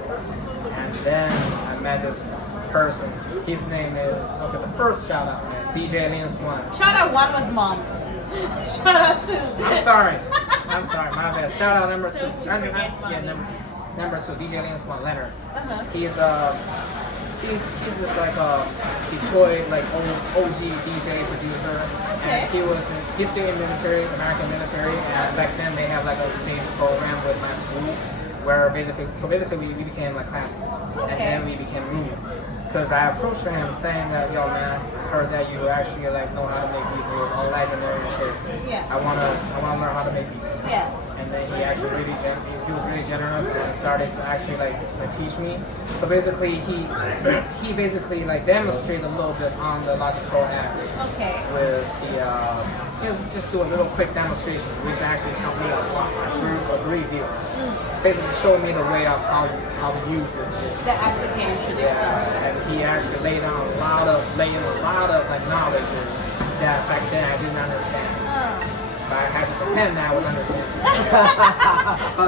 and then I met this person. His name is the first shout out, man, DJ Lens One. Shout out one was mom. Shout out two. I'm sorry, my bad. Shout out number 2. Don't you forget mommy. Number 2, DJ Lens One, Leonard. Uh-huh. He's this like Detroit like OG DJ producer, and he's still in military, American military, and back then they have like an exchange program with my school, where basically we became like classmates, and then we became roommates. Because I approached him saying that, yo man, I heard that you actually like know how to make beats, you're all legendary and shit. Yeah. I wanna learn how to make beats. Yeah. And then he actually he was really generous and started to actually like teach me. So basically he basically like demonstrated a little bit on the Logic Pro apps. Okay. With the just do a little quick demonstration, which actually helped me a lot, a great deal. Basically showed me the way of how to use this shit. The application. Yeah, and he actually laid in a lot of like knowledges that back then I didn't understand. But I had to pretend that I was understanding.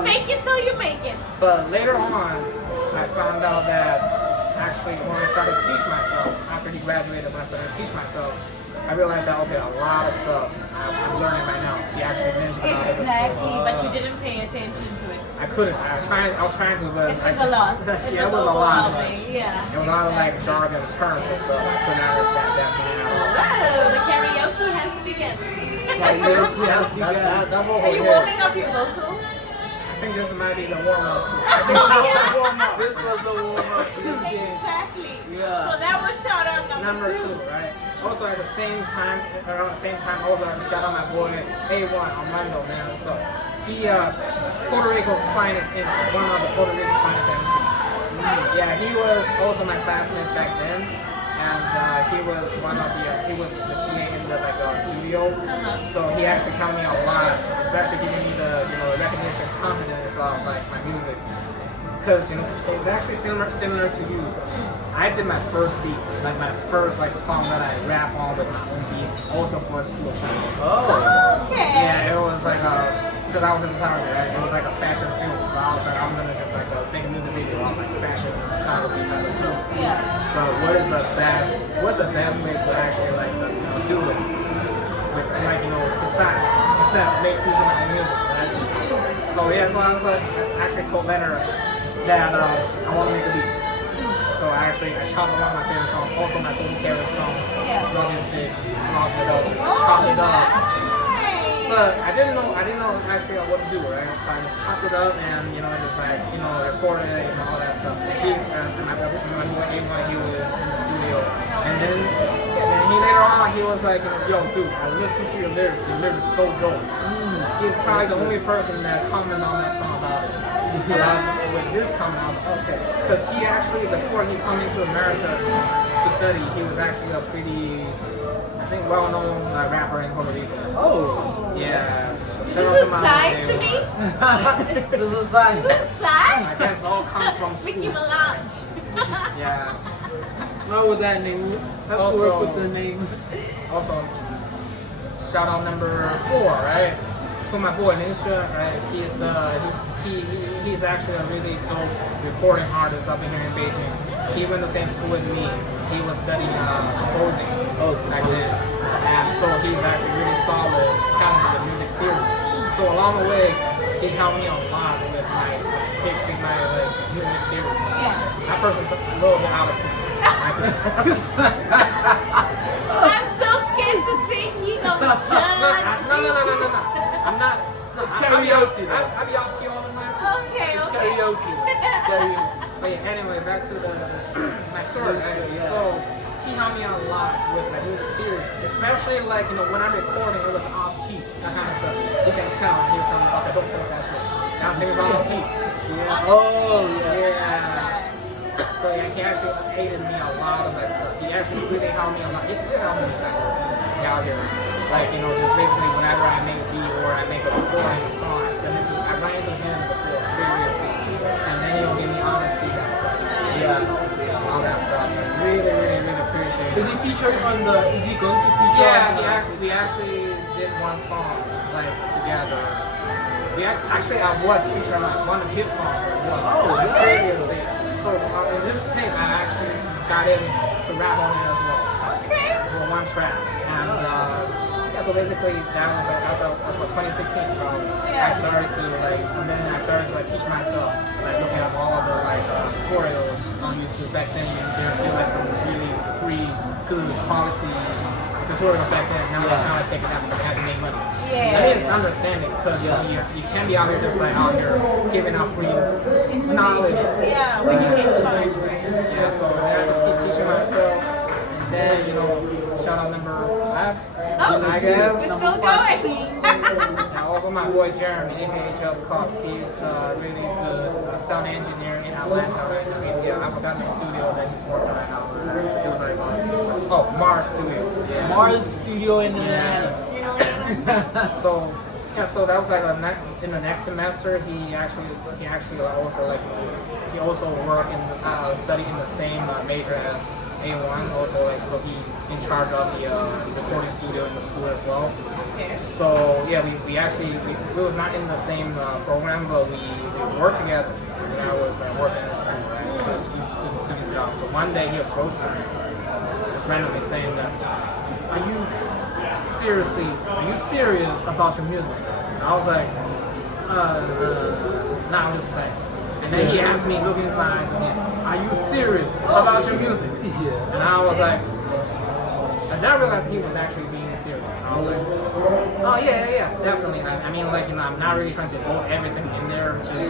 Fake it till you make it. But later on, I found out that actually when I started to teach myself, after he graduated, when I started to teach myself, I realized that okay, a lot of stuff I'm learning right now. He actually mentioned about it. Exactly, but you didn't pay attention to it. I couldn't. I was trying to, but It was a lot. Yeah, it was a lot. Yeah. It was a lot of like jargon terms and stuff I couldn't understand definitely at all. Whoa, the karaoke has to begin. Karaoke has begun. That vocal Are you here, warming up your vocals? I think this might be the warm-up. I think this is the warm-up. This was the warm-up DJ. Exactly. Yeah. So that was shout out number 2. 2, right? Also at the same time, also shout out my boy A1 Armando, man. So he Puerto Rico's finest MC, one of the Puerto Rico's finest MC. Yeah, he was also my classmate back then, and he was the TA in the studio. So he actually helped me a lot, especially giving me the recognition, confidence of like my music. Because it's actually similar to you. I did my first beat, like my first song that I rap on with my own beat, also for a school assignment. Oh. Okay. Yeah, it was like because I was in photography, right? It was like a fashion film, so I was like, I'm gonna just make a music video on fashion photography kind of stuff. Yeah. But what's the best way to actually do it? With besides make use of my own music, right? So yeah, so I was like, I actually told Leonard that I want to make a beat. So I shot one of my favorite songs, also my Golden Carrot songs, Yeah. Love and Fix, Lost Without You, Chop It Up. Nice. But I didn't know actually what to do, right? So I just chopped it up and just like recorded it and all that stuff. And he, I remember when he was in the studio, and then he later on he was like, yo, dude, I listened to your lyrics. Your lyrics are so dope. He's probably the only person that commented on that song about it. With this comment, I was like, okay, because he actually before he came into America to study, he was actually a pretty, I think, well-known rapper in Puerto Rico. Oh. Yeah. So Is this a sign to me? This is a sign. Is this a sign? I guess it all comes from school. Mickey Melange. Yeah. Not with that name. Have to Also- work with the name. Also, shout out number 4, right? To my boy Nisha, right? He's actually a really dope recording artist up here in Beijing. He went to the same school with me. He was studying composing back then. And so he's actually really solid, talented in music theory. So along the way, he helped me a lot with fixing my music theory. That person's a little bit out of I'm so scared to sing. He gonna judge. No. I'm not. It's karaoke. I'll be off key all the time. Okay, It's okay. karaoke. It's karaoke. But yeah, anyway, back to my story. Right? So he helped me out a lot with my music theory, especially when I'm recording, it was off key, that kind of stuff. You can tell. He was telling me, okay, don't post that shit. Now things are off key. Yeah. Oh, yeah. Yeah. So yeah, he actually aided me a lot of that stuff. He actually really helped me a lot. He still helped me out here. Just basically whenever I make a beat or I make a recording a song, I ran into him before previously, and then he'll give me honest feedback. So Yeah. all that stuff. I really appreciate it. Is he featuring on the? Is he going to feature? Yeah, on we actually did one song together. I was featured on one of his songs as well. Oh, really? Previously. So in this thing, I actually just got in to rap on it as well. Okay. For one track, and so basically that's what 2016 probably. Yeah. I started to and then I started to teach myself, looking up all of the tutorials on YouTube. Back then, there's still some really free, good quality tutorials back then. Now they kind of take it down because they have to make money. Yeah. I mean, it's understanding because you can't be out here just out here giving out free knowledge. Yeah, when you get charged, right? Yeah, so I just keep teaching myself, and then shout out number 5. Oh, I guess. we're still going. And also my boy Jeremy, aka Just Cause. He's a really good sound engineer in Atlanta right now. Yeah, I forgot the studio that he's working right now. It was very fun. Oh, Mars Studio. Yeah. Mars Studio in Atlanta. So that was in the next semester. He actually also he also worked in studied in the same major as A1. Also so he in charge of the recording studio in the school as well. Okay. So yeah, we actually was not in the same program, but we worked together when I was working in the school, right? Doing student job. So one day he approached me, just randomly saying that, are you serious about your music? And I was like, nah, I'm just playing. And then he asked me, looking into my eyes again, are you serious about your music? Yeah. And I was like, and then I realized he was actually being serious. And I was like, oh yeah, definitely. I mean, I'm not really trying to devote everything in there. I'm just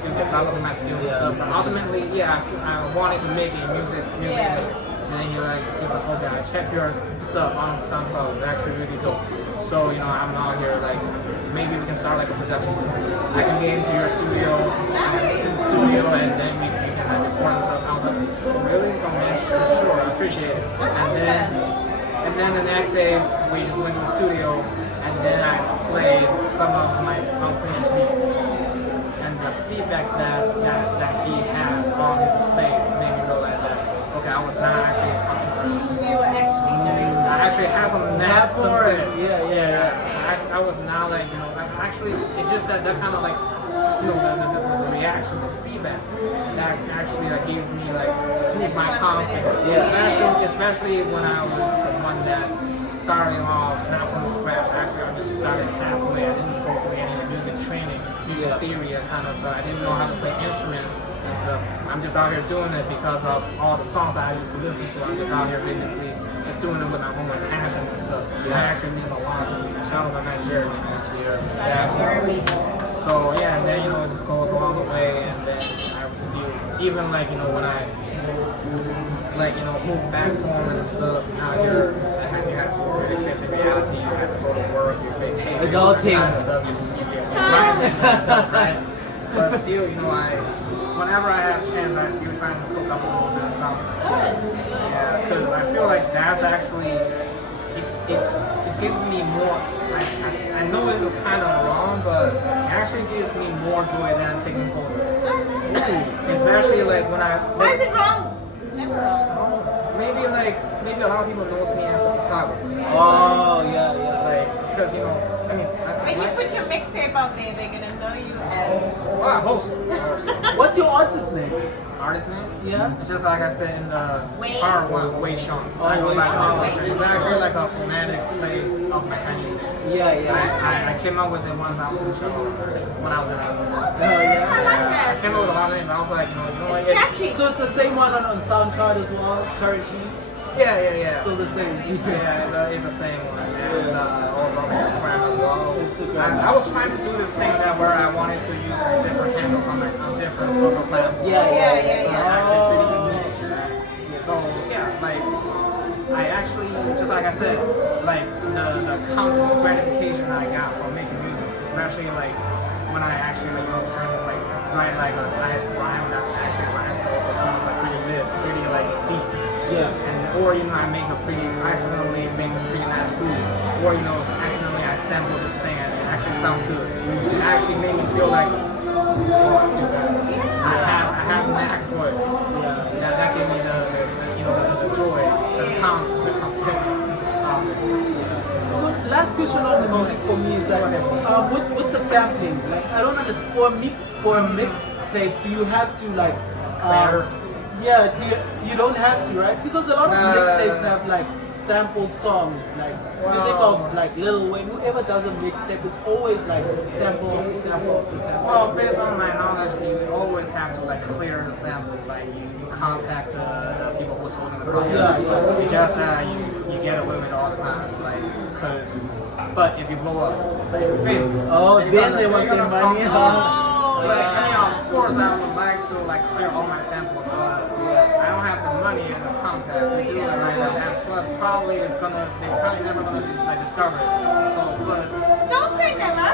still developing my skills and stuff. But ultimately, I wanted to make a music. And then he's like, okay, I check your stuff on SoundCloud. It's actually really dope. So, I'm out here, maybe we can start a production. I can get into your studio, and then we can record and stuff. I was like, really? Oh man, sure, I appreciate it. And then the next day, we just went to the studio, and then I played some of my unfinished beats. And the feedback that he had on his face made me realize that, okay, I was not actually fucking around. You were actually doing I actually had some knack for it. Yeah. I was not actually, it's just that kind of the reaction, the feedback that actually gives me boosts my confidence. Yeah. Especially when I was the one that starting off not from scratch. Actually, I just started halfway. I didn't go through any music training, music theory, and kind of stuff. I didn't know how to play instruments and stuff. I'm just out here doing it because of all the songs that I used to listen to. I'm just out here basically just doing it with my own passion and stuff. That actually means a lot to me. Shout out to Nigeria. Yeah. So yeah, and then it just goes along the way, and then I was still even like when I move back home and stuff out here, you have to really face the reality. You have to go to work. You pay Adulting and stuff. You get grinding and stuff, right? But still, whenever I have a chance, I still try to cook up a little bit of something. Yeah, because I feel like that's actually it gives me more. I know it's kind of wrong, but it actually gives me more joy than taking photos. Especially like when I. Why is it wrong? It's never wrong. Maybe a lot of people knows me as the photographer. Oh yeah. Like because When you put your mixtape out there, they're gonna know you as. Well, I hope so. What's your artist name? Artist name? Yeah. It's just like I said in the Wei? part one, Wayshawn. Wayshawn. It's actually like a phonetic play of my Chinese name. Yeah. I came up with it once I was in Chicago, when I was in high school. Oh I yeah. like that. I came up with a lot of names. I was like, what? It's catchy. So it's the same one on SoundCloud as well currently. Yeah. Still the same. Yeah, it's the same one. And also on Instagram as well. Instagram. I was trying to do this thing where I wanted to use different handles on different social platforms. Yeah. So actually pretty unique. Right? So yeah, like I actually, just like I said, like the content gratification I got from making music, especially like when I actually for instance write like a nice rhyme that actually rhymes but also sounds like pretty like deep. Yeah. Or I accidentally make a pretty nice groove. Or accidentally I sample this thing and it actually sounds good. It actually made me feel like, I still got it. I have a knack for it. Yeah. That gave me the joy, the content of it. So last question on the music for me is that with the sampling, like I don't understand. For a mixtape, do you have to like Clear. Yeah, you don't have to, right? Because a lot of mixtapes have like sampled songs. Like you think of like Lil Wayne, whoever does a mixtape, it's always like sample of the sample of the sample. Well, based on my knowledge, you always have to like clear the sample. Like you contact the people who's holding the copy. Yeah. It's just that you get away with it all the time, but if you blow up, like you're famous. Oh, then then they want their money. Of course, I would like to like clear all my samples, but I don't have the money and the contact to do it right now. And plus, they're probably never gonna like discover it. So, but Don't say never.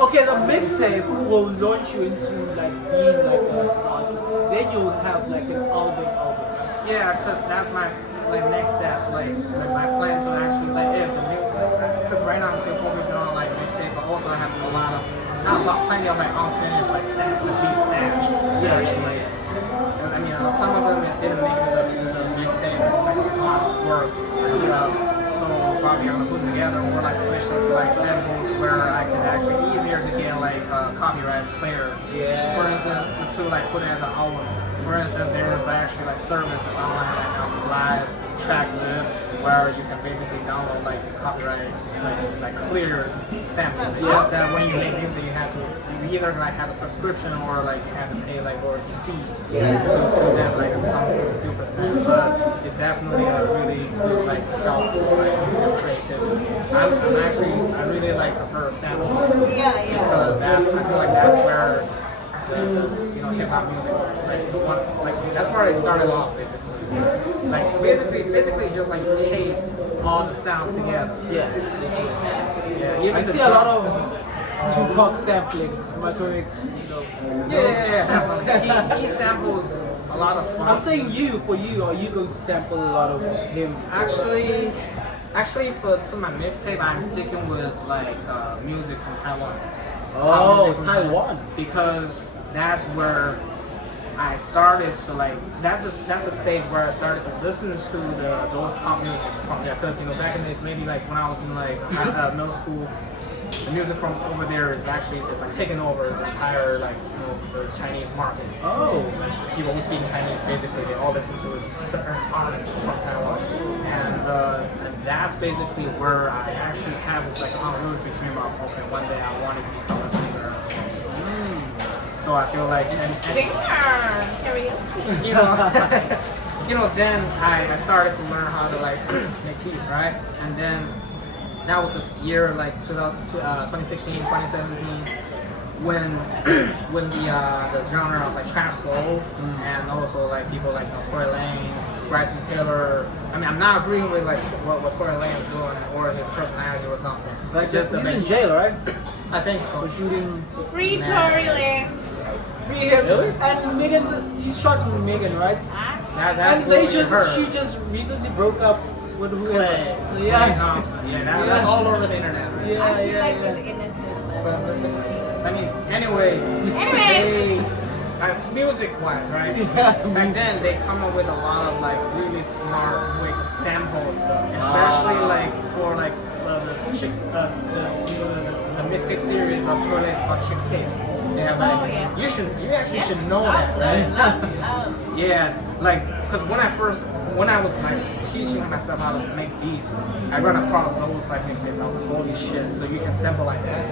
Okay, the mixtape will launch you into like being like an artist. Then you'll have like an album. Right? yeah, because that's my next step. Like my plan to actually because right now I'm still focusing on like mixtape, but also I have plenty of like unfinished like beat stashed. Yeah. Actually, some of them just didn't make it to the mixtape. It's like a lot of work and stuff. So probably I'm gonna put them together, or like switch them to like samples where I can actually easier to get like copyrights clear. Yeah. For instance, to like put it as an album. For instance, there's actually like services online right now, Splice, Tracklib, where you can basically download like copyright, like clear samples. It's just that when you make music, you either like have a subscription or like you have to pay like royalty fee to them like some few percent. But it's definitely a really good like help for like creativity. I really like prefer sample because I feel like that's where the hip hop music that's where it started off basically. Like basically just like paste all the sounds together. Yeah. Even I see a lot of Tupac sampling. Am I correct? Yeah, definitely. He samples a lot of fun. I'm saying for you, are you going to sample a lot of him? Actually, for my mixtape, I'm sticking with like music from Taiwan. Oh, Taiwan. Because that's where I started to like that's the stage where I started to listen to those pop music from there. Because back in the days, maybe like when I was in like middle school, the music from over there is actually just like taking over the entire like the Chinese market. Oh. Like, people who speak Chinese basically they all listen to a certain artist from Taiwan, and that's basically where I actually have this like unrealistic dream of one day I wanted to become a singer as well. So I feel like Singer, karaoke. you know, then I started to learn how to like make beats, right? And then that was the year like 2016, 2017, when when the genre of like trap soul and also like people like Tory Lanez, Bryson Tiller. I mean, I'm not agreeing with like what Tory Lanez is doing or his personality or something. Like Just he's the in jail, right? I think so. For shooting. Free Tory Lanez. Free him. Really? And Megan, he shot Megan, right? That's And they what we heard. she just recently broke up with whoever. Clay Yeah. Thompson. Yeah, that's all over the internet, right? Yeah, I feel yeah, like yeah. he's innocent. But I mean, anyway. Music-wise, right? Yeah, Back then, they come up with a lot of like really smart way to sample stuff, especially like for like the chicks, the mixtape series of Tory Lanez called Chicks Tapes. They have like, Oh, yeah. you actually should know that, right? Yeah, like, cause when I was like teaching myself how to make beats, I run across those like mixtapes. I was like, holy shit! So you can sample like that.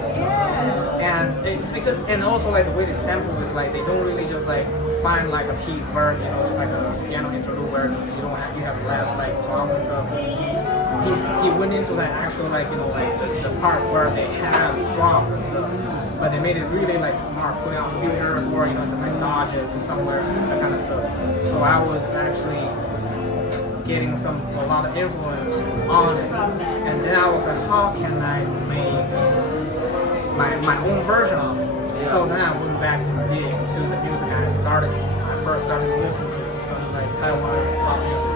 And it's because, and also like the way they sample is like they don't really just like find like a piece where just like a piano interlude where you have less like drums and stuff. He went into that actual like like the parts where they have drums and stuff, but they made it really like smart, putting out filters or just like dodge it somewhere, that kind of stuff. So I was actually getting a lot of influence on it, and then I was like, how can I make my own version of it? So then I went back to dig to the music I first started to listen to, something like Taiwan pop music.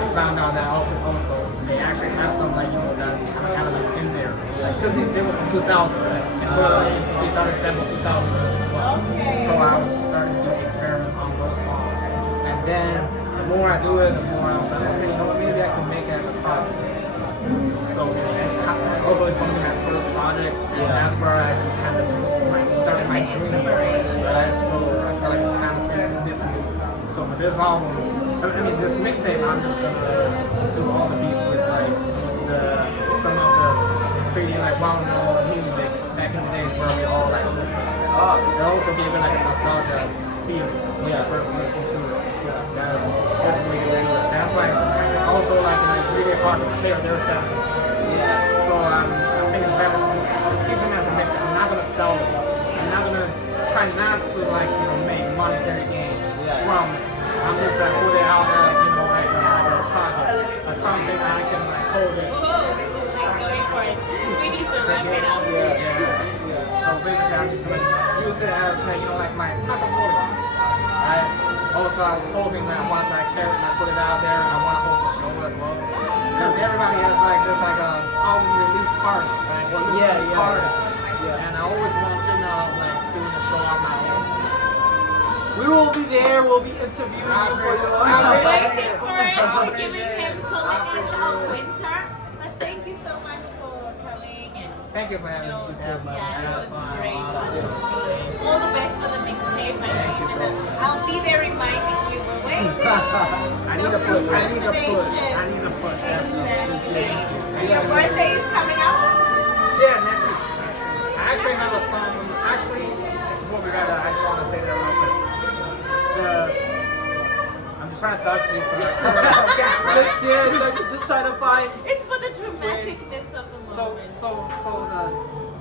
I found out that also they actually have some like that kind of elements in there, like because it was from 2000, right? And they started sampling 2000 as well. So I was starting to do experiment on those songs, and then the more I do it, the more I was like, okay, maybe I can make it as a project. So it's also it's going to be my first project. Yeah. That's where I had started my dream. Right? So I feel like it's kind of something different. So for this album, this mixtape, I'm just gonna do all the beats with like some of the pretty like well-known music back in the days where we all like listened to it. It also gave it like a nostalgia feeling when you first listened to it. Hopefully it will do it. That's why it's also like it's really hard to clear their samples. So I think it's better to just keep them as a mixtape. I'm not gonna sell them. I'm not gonna try not to like make monetary gain from it. I'm just like put it out as like a project, or something that I can like hold it. Going for it. We need to wrap it up. So basically, I'm just gonna use it as like my portfolio. Right? Also, I was hoping that once I put it out there, I want to host a show as well, because everybody has like this like a album release party, right? Or listening party. And I always want to like doing a show on my own. We will be there. We'll be interviewing you for your. I'm waiting for it. I'm giving him commitment of winter. But thank you so much for coming and. Thank you for having me. Yeah, it was great. All the best for the mixtape. I'll be there reminding you. We're waiting. I need a push. And your birthday is coming up? Yeah, next week. I actually have a song from. Before we wrap up, I just want to say that real quick. I'm just trying to touch these. Like just trying to find. It's for the dramaticness of the moment.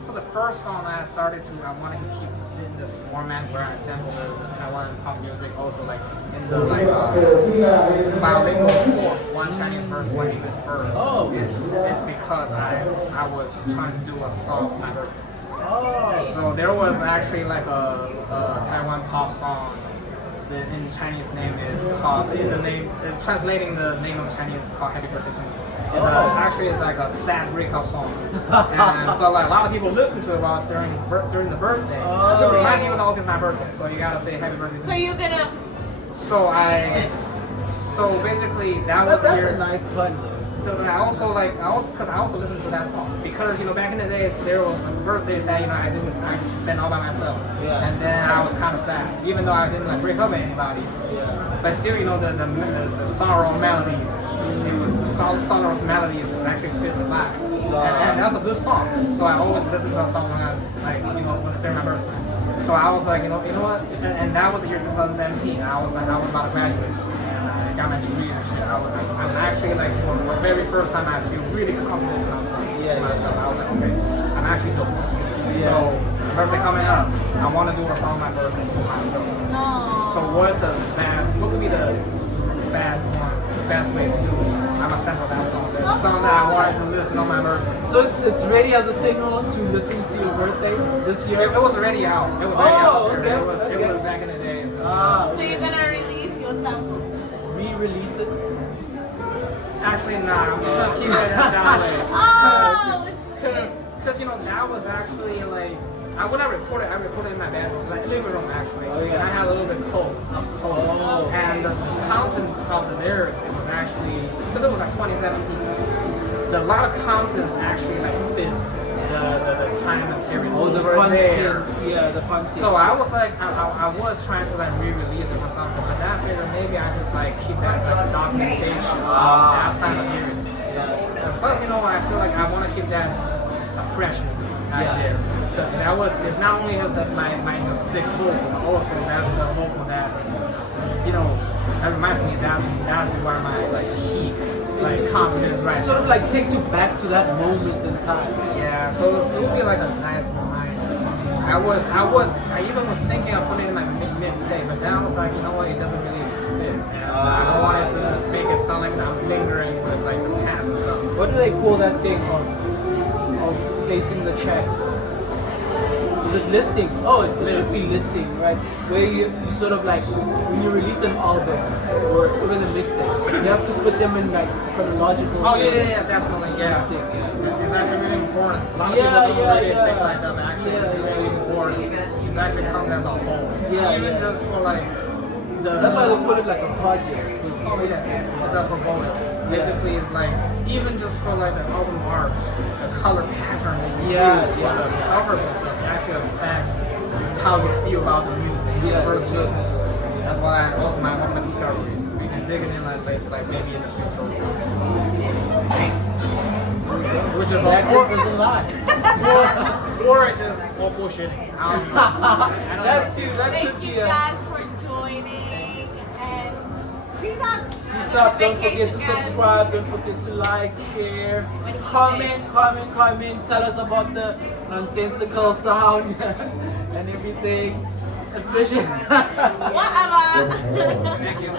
So the first song that I started to, I wanted to keep in this format where I sample the Taiwan pop music, also like in the like bilingual form, one Chinese verse, one English verse. Oh. It's because I was trying to do a song for my birthday. So there was actually like a Taiwan pop song. In Chinese name is called translating the name of Chinese is called Happy Birthday to Me. Actually it's like a sad breakup song. But like a lot of people listen to it during the birthday. To remind you that it's my birthday, so you gotta say Happy Birthday to Me. So you're gonna. So basically that was That's a nice pun though. So I also listened to that song because back in the days there was birthdays that I just spent all by myself, and then I was kind of sad, even though I didn't like break up with anybody. But still, the sorrow melodies, it was the sonorous melodies is actually fits the vibe, and that's a good song. So I always listen to that song when I was like during my birthday. So I was like, you know what? And that was the year 2017. I was about to graduate, and I got my degree and shit. I'm actually like for the very first time I feel really confident in myself. I was like, okay, I'm actually dope. So birthday coming up, I want to do a song on my birthday for myself. Aww. So what could be the best way to do it? I'm gonna sample that song. The song that I wanted to listen on my birthday. So it's ready as a single to listen to your birthday this year? It was already out. It was already out. Okay. It was back in the days. So you're gonna release your sample? Re-release it? Actually, nah. I'm just gonna keep it that way. Because you know that was actually like when I recorded in my bedroom, like living room actually. Oh, yeah. And I had a little bit cold. Oh. And the content of the lyrics, it was actually because it was like 2017. A lot of contents actually like fits the time and period. Oh, the over content. there. Yeah, the content. So I was like, I was trying to like re-release it or something, but then I figured maybe I just like keep that as like a documentation of that time of period. And plus, you know, I feel like I want to keep that a freshness idea. Because that was, it's not only has that my you know, sick vocal, but also that's the vocal that, you know, that reminds me that's where my like peak like confidence right. It sort of like takes you back to that moment in time. Yeah, so it would be like a nice reminder. I even was thinking of putting it in my mixtape, but then I was like, you know what, it doesn't really fit. And I don't want it to make it sound like I'm lingering with like the past and stuff. What do they call that thing of placing the tracks? Is it listing? Oh, it should be listing, right? Where you sort of like, when you release an album or even a mixtape, you have to put them in like chronological. Oh yeah, definitely, yeah. Listing, yeah. It's actually really important. A lot of people don't really think like that, but actually it's really important. It's actually counts as a whole. Even just for like That's why they call it like a project. Oh yeah, it's a portfolio. Basically, it's like even just for like the album arts, the color pattern that you use for the covers and stuff, it actually affects how you feel about the music when you first listen to it. That's what one of my discoveries. We can dig it in like maybe in the future or something. Which is doesn't lie. or it's just all bullshitting. I don't know. That too. That Thank could be you guys for joining, and peace out. Peace out. Don't forget to subscribe. Don't forget to like, share, comment. Tell us about the nonsensical sound and everything. Especially. Whatever. Thank you.